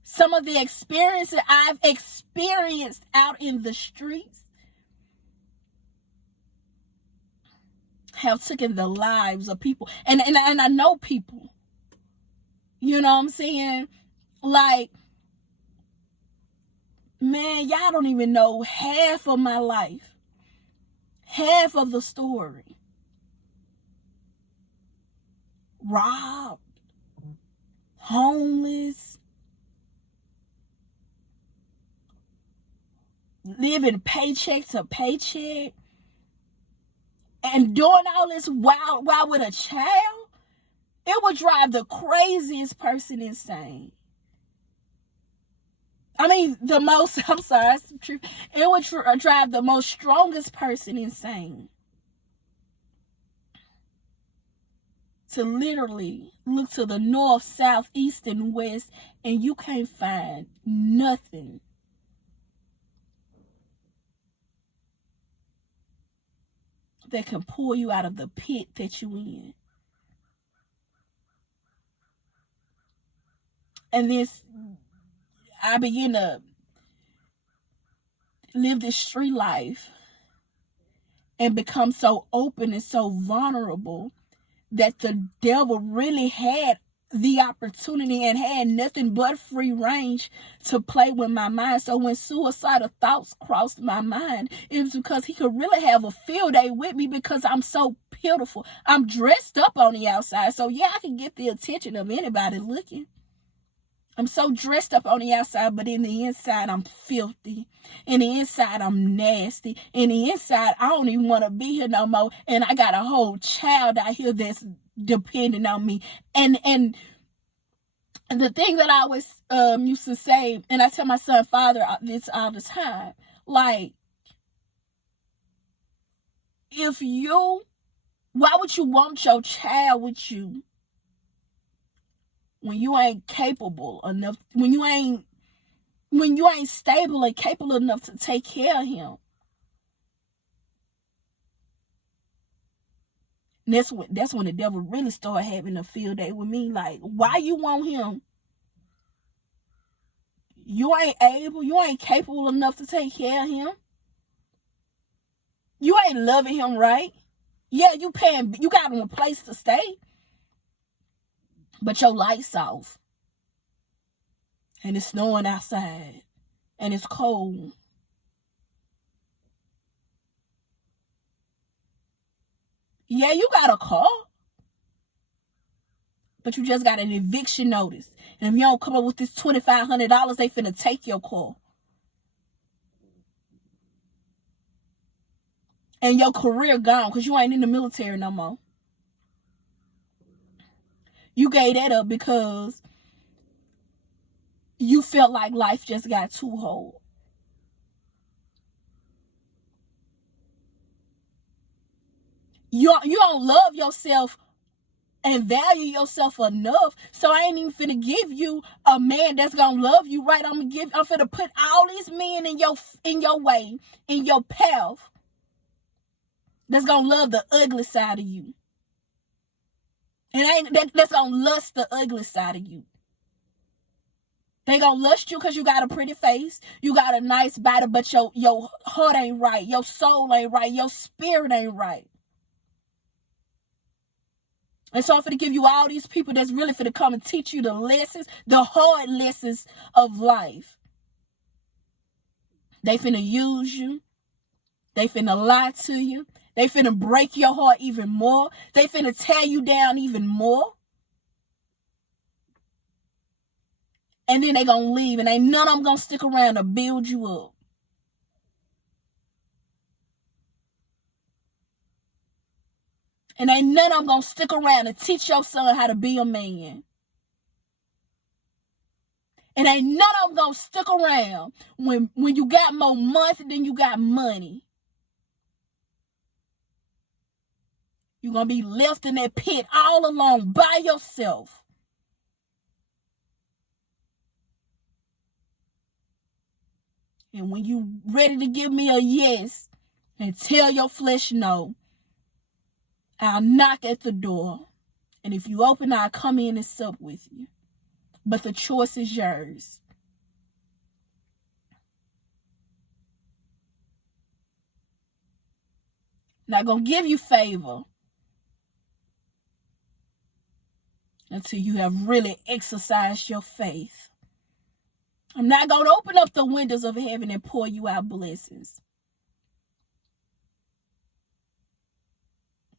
Some of the experiences I've experienced out in the streets have taken the lives of people. And I know people. You know what I'm saying? Like, man, y'all don't even know half of my life. Half of the story. Robbed. Homeless. Living paycheck to paycheck. And doing all this while with a child, it would drive the craziest person insane. I mean, it would drive the most strongest person insane. To literally look to the north, south, east, and west, and you can't find nothing that can pull you out of the pit that you in. And this, I begin to live this street life and become so open and so vulnerable that the devil really had the opportunity and had nothing but free range to play with my mind. So when suicidal thoughts crossed my mind, it was because he could really have a field day with me, because I'm so pitiful. I'm dressed up on the outside, so yeah, I can get the attention of anybody looking. I'm so dressed up on the outside, but in the inside, I'm filthy. In the inside, I'm nasty. In the inside, I don't even want to be here no more. And I got a whole child out here that's depending on me. And the thing that I always used to say, and I tell my son, Father, this all the time, like, why would you want your child with you when you ain't capable enough, when you ain't stable and capable enough to take care of him? And that's when the devil really started having a field day with me. Like, why you want him? You ain't capable enough to take care of him. You ain't loving him right. Yeah, you got him a place to stay, but your lights off. And it's snowing outside. And it's cold. Yeah, you got a car, but you just got an eviction notice. And if you don't come up with this $2,500, they finna take your car. And your career gone because you ain't in the military no more. You gave that up because you felt like life just got too hard. You don't love yourself and value yourself enough. So I ain't even finna give you a man that's gonna love you right. I'm finna put all these men in your way, in your path, that's gonna love the ugly side of you. And that's gonna lust the ugly side of you. They gonna lust you because you got a pretty face, you got a nice body, but your heart ain't right, your soul ain't right, your spirit ain't right. And so I'm finna give you all these people that's really finna come and teach you the lessons, the hard lessons of life. They finna use you. They finna lie to you. They finna break your heart even more. They finna tear you down even more. And then they gonna leave, and ain't none of them gonna stick around to build you up. And ain't none of them gonna stick around and teach your son how to be a man. And ain't none of them gonna stick around when you got more money than you got money. You're gonna be left in that pit all alone by yourself. And when you ready to give me a yes and tell your flesh no, I'll knock at the door. And if you open, I'll come in and sup with you. But the choice is yours. Not gonna give you favor until you have really exercised your faith. I'm not gonna open up the windows of heaven and pour you out blessings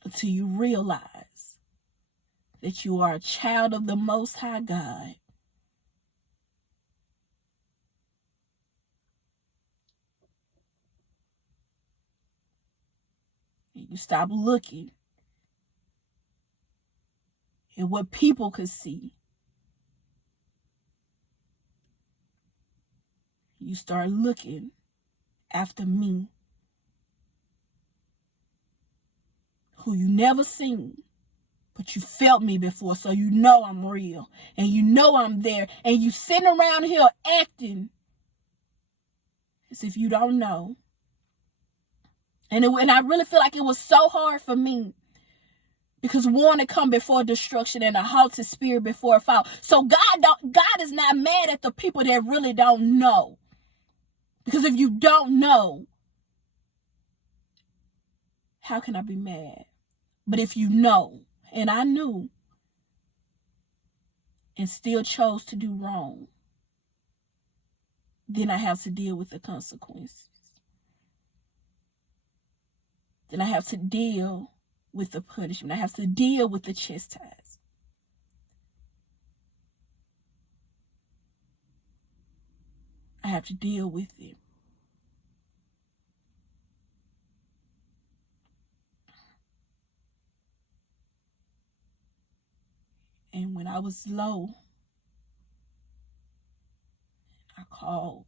until you realize that you are a child of the Most High God. And you stop looking at what people could see. You start looking after me, who you never seen, but you felt me before, so you know I'm real, and you know I'm there, and you sitting around here acting as if you don't know. And I really feel like it was so hard for me, because one to come before destruction and a halted spirit before a fall. So God is not mad at the people that really don't know. Because if you don't know, how can I be mad? But if you know, and I knew, and still chose to do wrong, then I have to deal with the consequences. Then I have to deal with the punishment. I have to deal with the chastisement. I have to deal with it. And when I was low, I called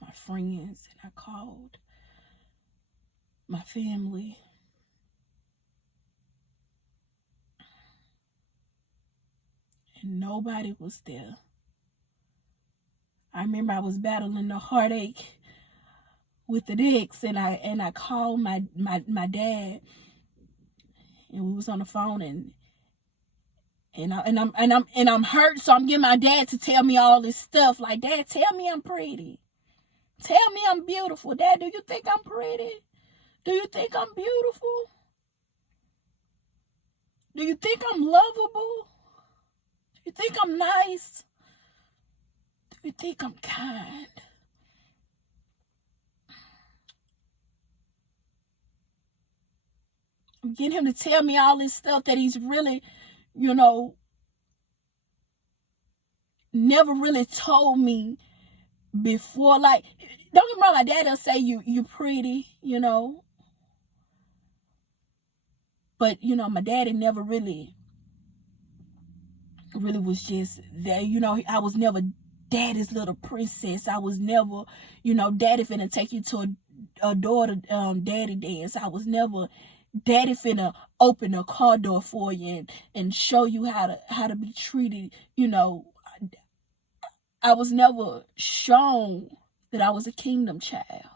my friends and I called my family. and nobody was there. I remember I was battling the heartache with an ex, and I called my dad, and we was on the phone, and I'm hurt, so I'm getting my dad to tell me all this stuff. Like, Dad, tell me I'm pretty. Tell me I'm beautiful. Dad, do you think I'm pretty? Do you think I'm beautiful? Do you think I'm lovable? Do you think I'm nice? Do you think I'm kind? I'm getting him to tell me all this stuff that he's really, never really told me before. Like, don't get me wrong, my dad will say you're pretty, but my daddy never really was just there. I was never daddy's little princess. I was never, daddy finna take you to a daughter daddy dance. I was never daddy finna open a car door for you and show you how to be treated. I was never shown that I was a kingdom child.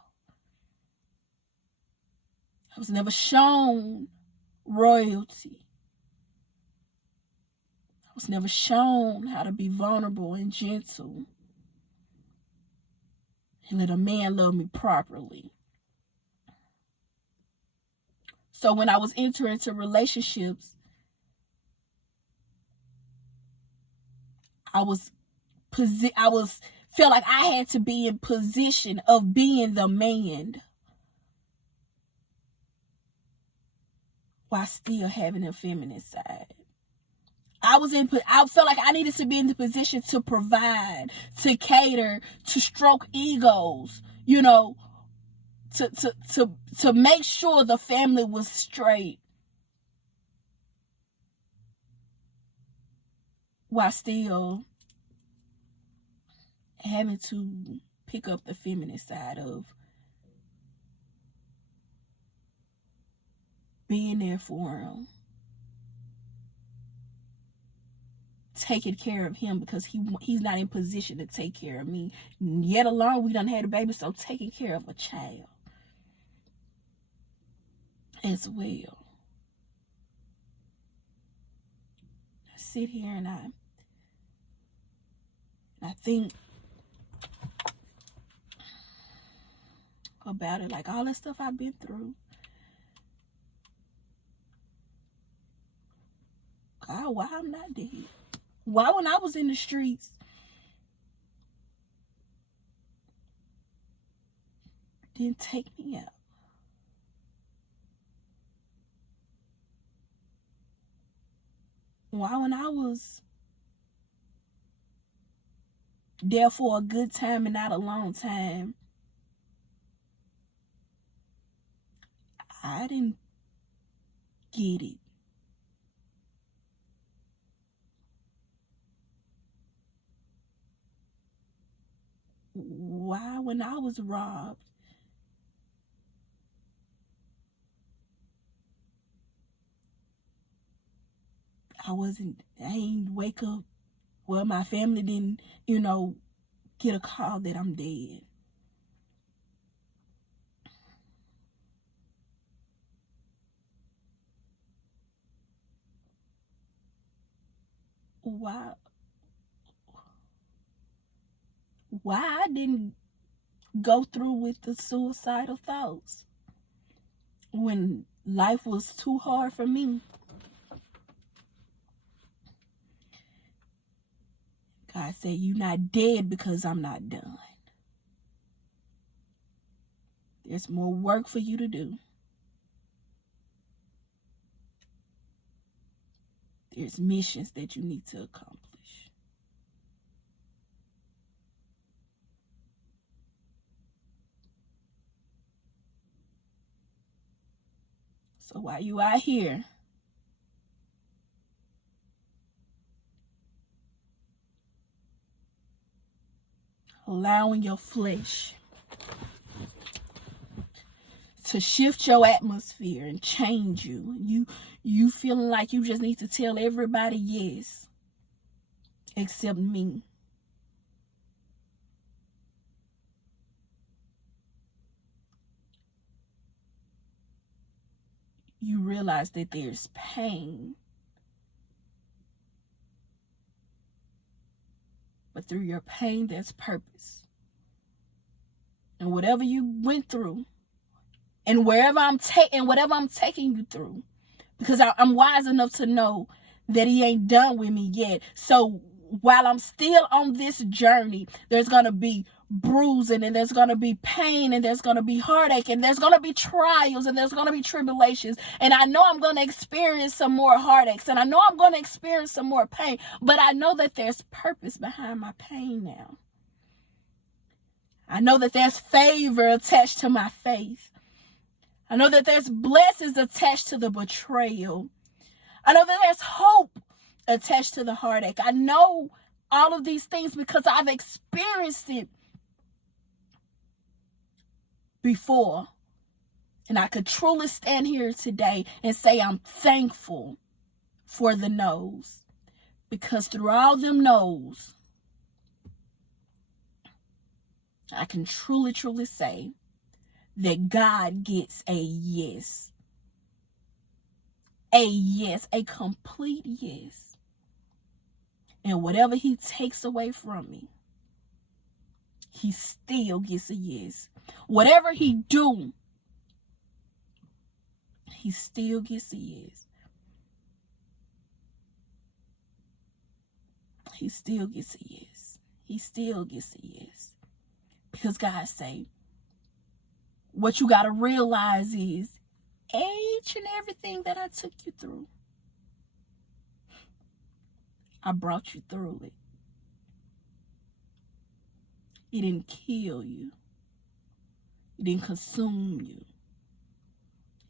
I was never shown royalty. I was never shown how to be vulnerable and gentle and let a man love me properly. So when I was entering into relationships, I felt like I had to be in position of being the man while still having a feminine side. I felt like I needed to be in the position to provide, to cater, to stroke egos, to make sure the family was straight, while still having to pick up the feminine side of being there for him, taking care of him because he's not in position to take care of me. Yet alone, we done had a baby, so taking care of a child as well. I sit here and I think about it, like all the stuff I've been through. God, why I'm not dead? Why when I was in the streets didn't take me out? Why when I was there for a good time and not a long time, I didn't get it? Why when I was robbed, I ain't wake up, well, my family didn't, get a call that I'm dead? Why I didn't go through with the suicidal thoughts when life was too hard for me? God said, you're not dead because I'm not done. There's more work for you to do. There's missions that you need to accomplish. So while you out here allowing your flesh to shift your atmosphere and change you feeling like you just need to tell everybody yes, except me. You realize that there's pain. But through your pain, there's purpose. And whatever you went through, and whatever I'm taking you through, because I'm wise enough to know that he ain't done with me yet. So while I'm still on this journey, there's going to be bruising, and there's going to be pain, and there's going to be heartache, and there's going to be trials, and there's going to be tribulations. And I know I'm going to experience some more heartaches, and I know I'm going to experience some more pain, but I know that there's purpose behind my pain now. I know that there's favor attached to my faith. I know that there's blessings attached to the betrayal. I know that there's hope attached to the heartache. I know all of these things because I've experienced it before. And I could truly stand here today and say I'm thankful for the no's. Because through all them no's, I can truly, truly say that God gets a yes. A yes, a complete yes. And whatever he takes away from me, he still gets a yes. Whatever he do, he still gets a yes. He still gets a yes. He still gets a yes. Because God say, what you got to realize is each and everything that I took you through, I brought you through it. It didn't kill you. It didn't consume you.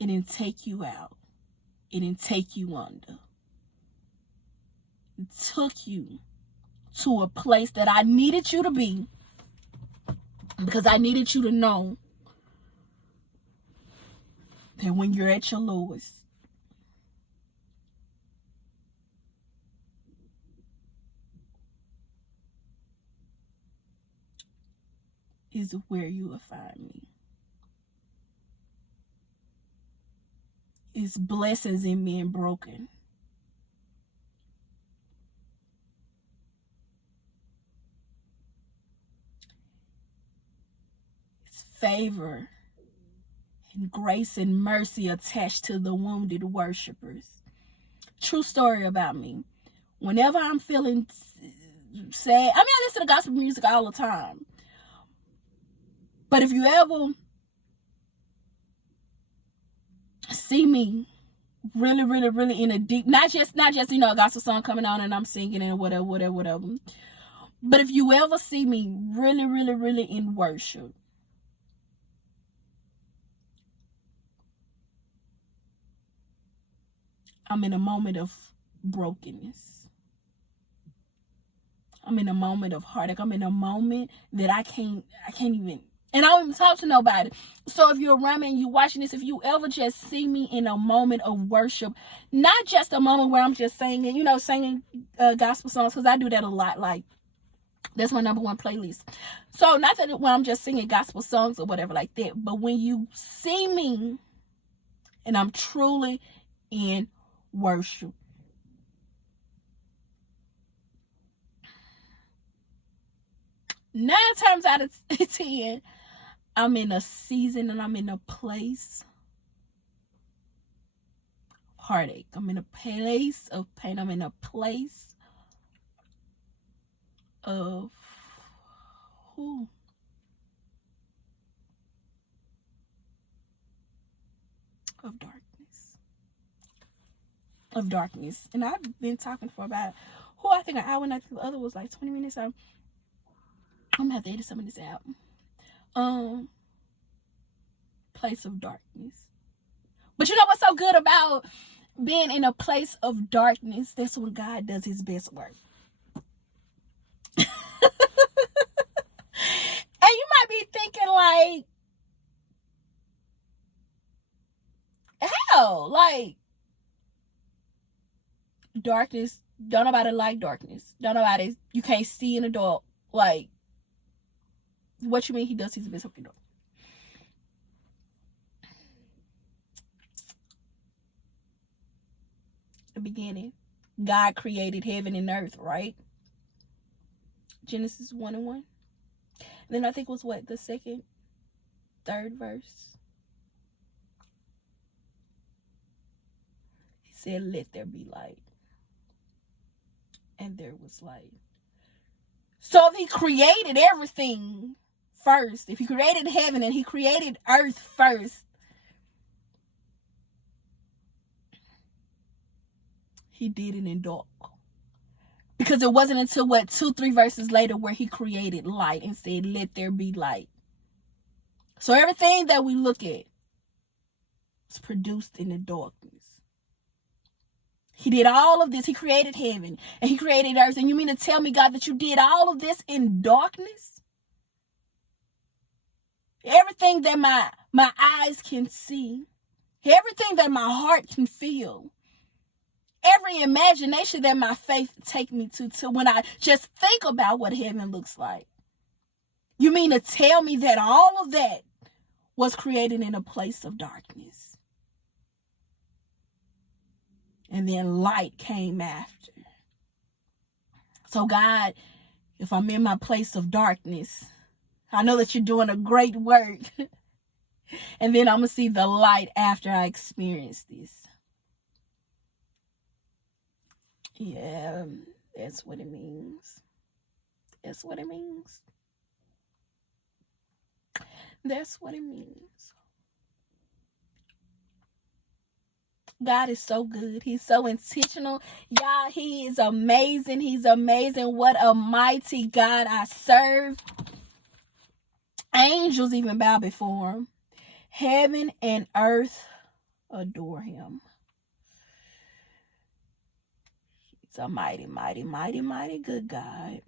It didn't take you out. It didn't take you under. It took you to a place that I needed you to be, because I needed you to know that when you're at your lowest, is where you will find me. It's blessings in being broken. It's favor and grace and mercy attached to the wounded worshipers. True story about me. Whenever I'm feeling sad, I listen to gospel music all the time. But if you ever see me really, really, really in a deep, not just a gospel song coming on and I'm singing and whatever. But if you ever see me really, really, really in worship, I'm in a moment of brokenness. I'm in a moment of heartache. I'm in a moment that I can't even, and I don't even talk to nobody. So if you're around me and you're watching this, if you ever just see me in a moment of worship, not just a moment where I'm just singing, singing gospel songs, because I do that a lot. Like, that's my number one playlist. So not that when I'm just singing gospel songs or whatever like that, but when you see me and I'm truly in worship, 9 times out of 10, I'm in a season and I'm in a place of heartache. I'm in a place of pain. I'm in a place of darkness. And I've been talking for about I think an hour, and I think the other was like 20 minutes. So I'm gonna have to edit some of this out. Place of darkness. But you know what's so good about being in a place of darkness? That's when God does his best work. And you might be thinking like, how? Like, darkness Don't nobody like darkness. Don't nobody, you can't see in the dark. Like, what you mean he does his best in the dark? The beginning, God created heaven and earth, right? Genesis 1 and 1. And then I think it was what, the third verse? He said, let there be light. And there was light. So if he created everything first, if he created heaven and he created earth first, he did it in dark. Because it wasn't until 2-3 verses later where he created light and said, let there be light. So everything that we look at was produced in the darkness. He did all of this. He created heaven and he created earth. And you mean to tell me, God, that you did all of this in darkness? Everything that my eyes can see, everything that my heart can feel, every imagination that my faith take me to when I just think about what heaven looks like. You mean to tell me that all of that was created in a place of darkness? And then light came after. So God, if I'm in my place of darkness, I know that you're doing a great work. And then I'm going to see the light after I experience this. Yeah, that's what it means. That's what it means. That's what it means. God is so good. He's so intentional. Y'all, he is amazing. He's amazing. What a mighty God I serve. Angels even bow before him. Heaven and earth adore him. He's a mighty, mighty, mighty, mighty good God.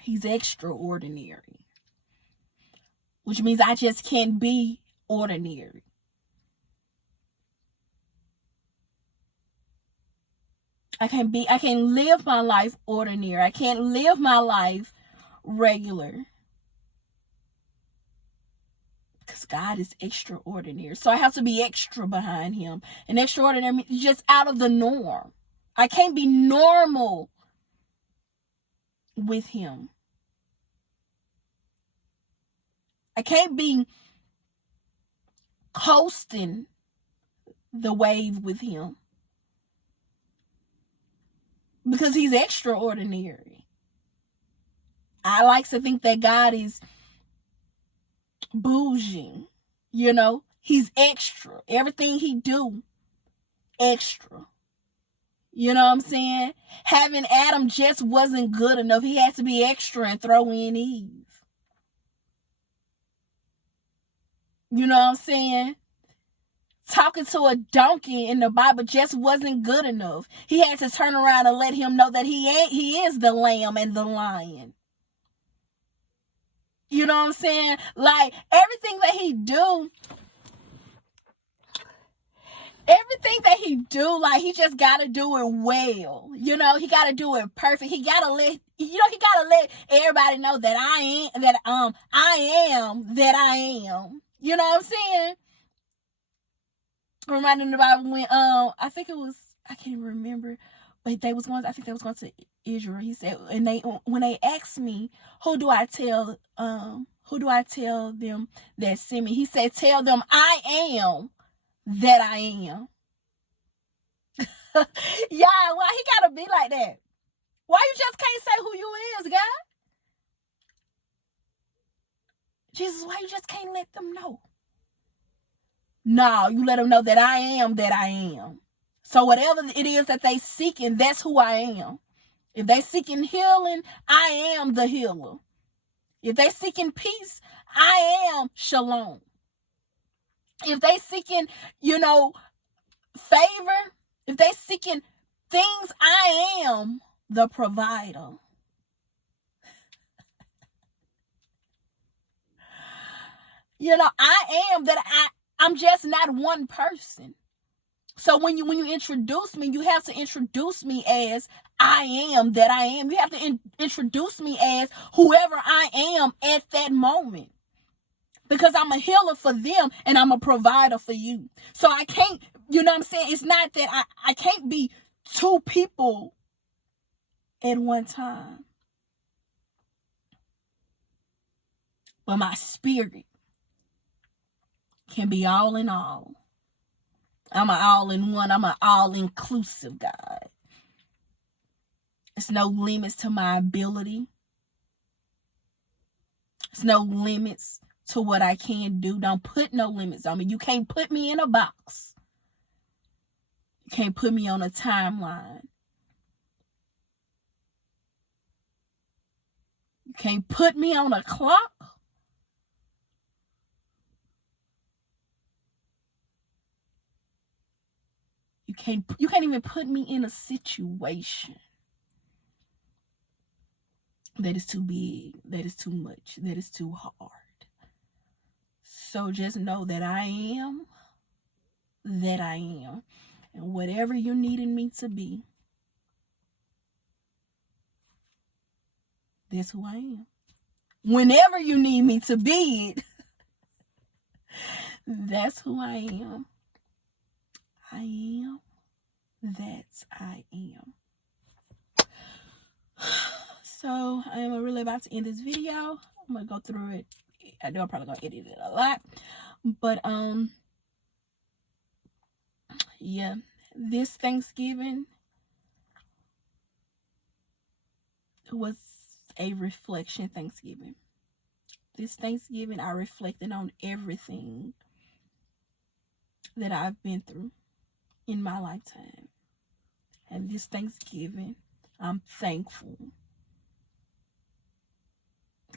He's extraordinary. Which means I just can't be ordinary. I can't live my life ordinary. I can't live my life regular. Because God is extraordinary. So I have to be extra behind him. And extraordinary means just out of the norm. I can't be normal with him. I can't be coasting the wave with him. Because he's extraordinary. I like to think that God is bougie. You know, he's extra. Everything he do, extra. You know what I'm saying? Having Adam just wasn't good enough. He had to be extra and throw in Eve. You know what I'm saying? Talking to a donkey in the Bible just wasn't good enough. He had to turn around and let him know that he is the lamb and the lion. You know what I'm saying? Like, everything that he do, like, he just got to do it well. You know, he got to do it perfect. He got to let everybody know that I am that I am. You know what I'm saying? Reminding the Bible when I think it was, I can't remember, but I think they was going to Israel. He said, and when they asked me, who do I tell them that sent me? He said, tell them I am that I am. Yeah, why he gotta be like that? Why you just can't say who you is, God? Jesus, why you just can't let them know? No, you let them know that I am that I am. So whatever it is that they seeking, that's who I am. If they seeking healing, I am the healer. If they seeking peace, I am shalom. If they seeking, favor, if they seeking things, I am the provider. I am that I'm just not one person. So when you introduce me, you have to introduce me as I am that I am. You have to introduce me as whoever I am at that moment. Because I'm a healer for them and I'm a provider for you. So I can't, you know what I'm saying? It's not that I can't be two people at one time. But my spirit can be all in all. I'm an all-in-one. I'm an all-inclusive God. There's no limits to my ability. There's no limits to what I can do. Don't put no limits on me. You can't put me in a box. You can't put me on a timeline. You can't put me on a clock. You can't even put me in a situation that is too big, that is too much, that is too hard. So just know that I am that I am. And whatever you needed me to be, that's who I am. Whenever you need me to be it, that's who I am. I am that I am. So I am really about to end this video. I'm gonna go through it. I know I'm probably gonna edit it a lot, but yeah, this Thanksgiving was a reflection Thanksgiving. This Thanksgiving, I reflected on everything that I've been through in my lifetime. And this Thanksgiving, I'm thankful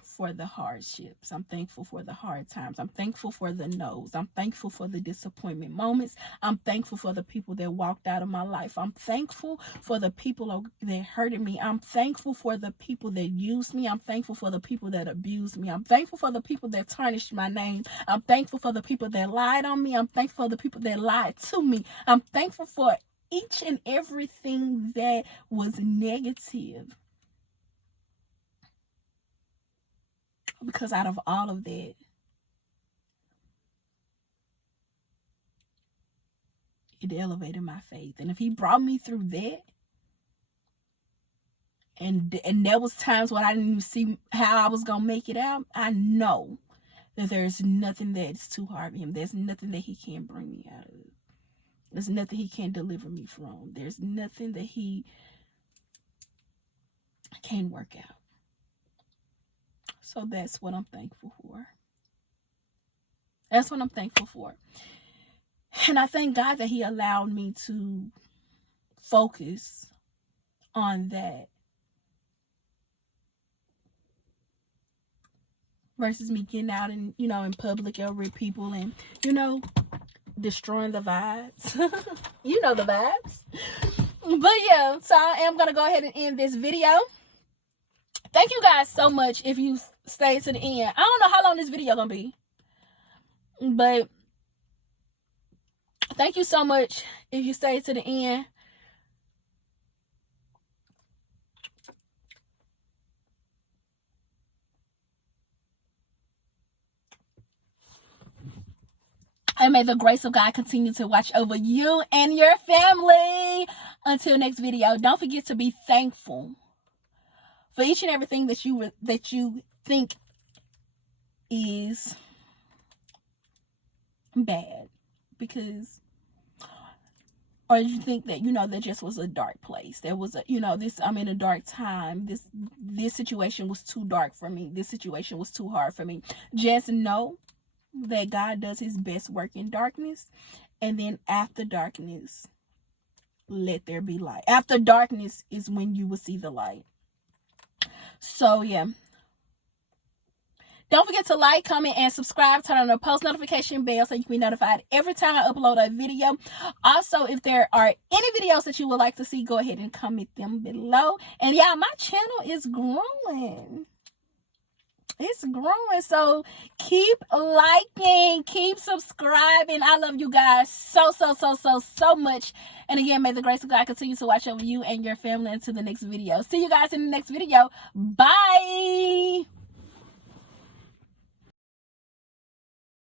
for the hardships. I'm thankful for the hard times. I'm thankful for the no's. I'm thankful for the disappointment moments. I'm thankful for the people that walked out of my life. I'm thankful for the people that hurted me. I'm thankful for the people that used me. I'm thankful for the people that abused me. I'm thankful for the people that tarnished my name. I'm thankful for the people that lied on me. I'm thankful for the people that lied to me. I'm thankful for each and everything that was negative. Because out of all of that, it elevated my faith. And if he brought me through that, and there was times when I didn't even see how I was going to make it out, I know that there's nothing that's too hard for him. There's nothing that he can't bring me out of. There's nothing he can't deliver me from. There's nothing that he can't work out. So that's what I'm thankful for. That's what I'm thankful for. And I thank God that he allowed me to focus on that versus me getting out and, in public over people and, destroying the vibes. You know the vibes. But yeah, so I am going to go ahead and end this video. Thank you guys so much if you stay to the end. I don't know how long this video gonna be, but thank you so much if you stay to the end. And may the grace of God continue to watch over you and your family. Until next video, don't forget to be thankful for each and everything that you think is bad, because, or you think that that just was a dark place. There was I'm in a dark time. This situation was too dark for me. This situation was too hard for me. Just know that God does his best work in darkness, and then after darkness, let there be light. After darkness is when you will see the light. So yeah, don't forget to like, comment, and subscribe. Turn on the post notification bell so you can be notified every time I upload a video. Also, if there are any videos that you would like to see, go ahead and comment them below. And yeah, my channel is growing. It's growing. So keep liking, keep subscribing. I love you guys so much. And again, may the grace of God continue to watch over you and your family until the next video. See you guys in the next video. Bye.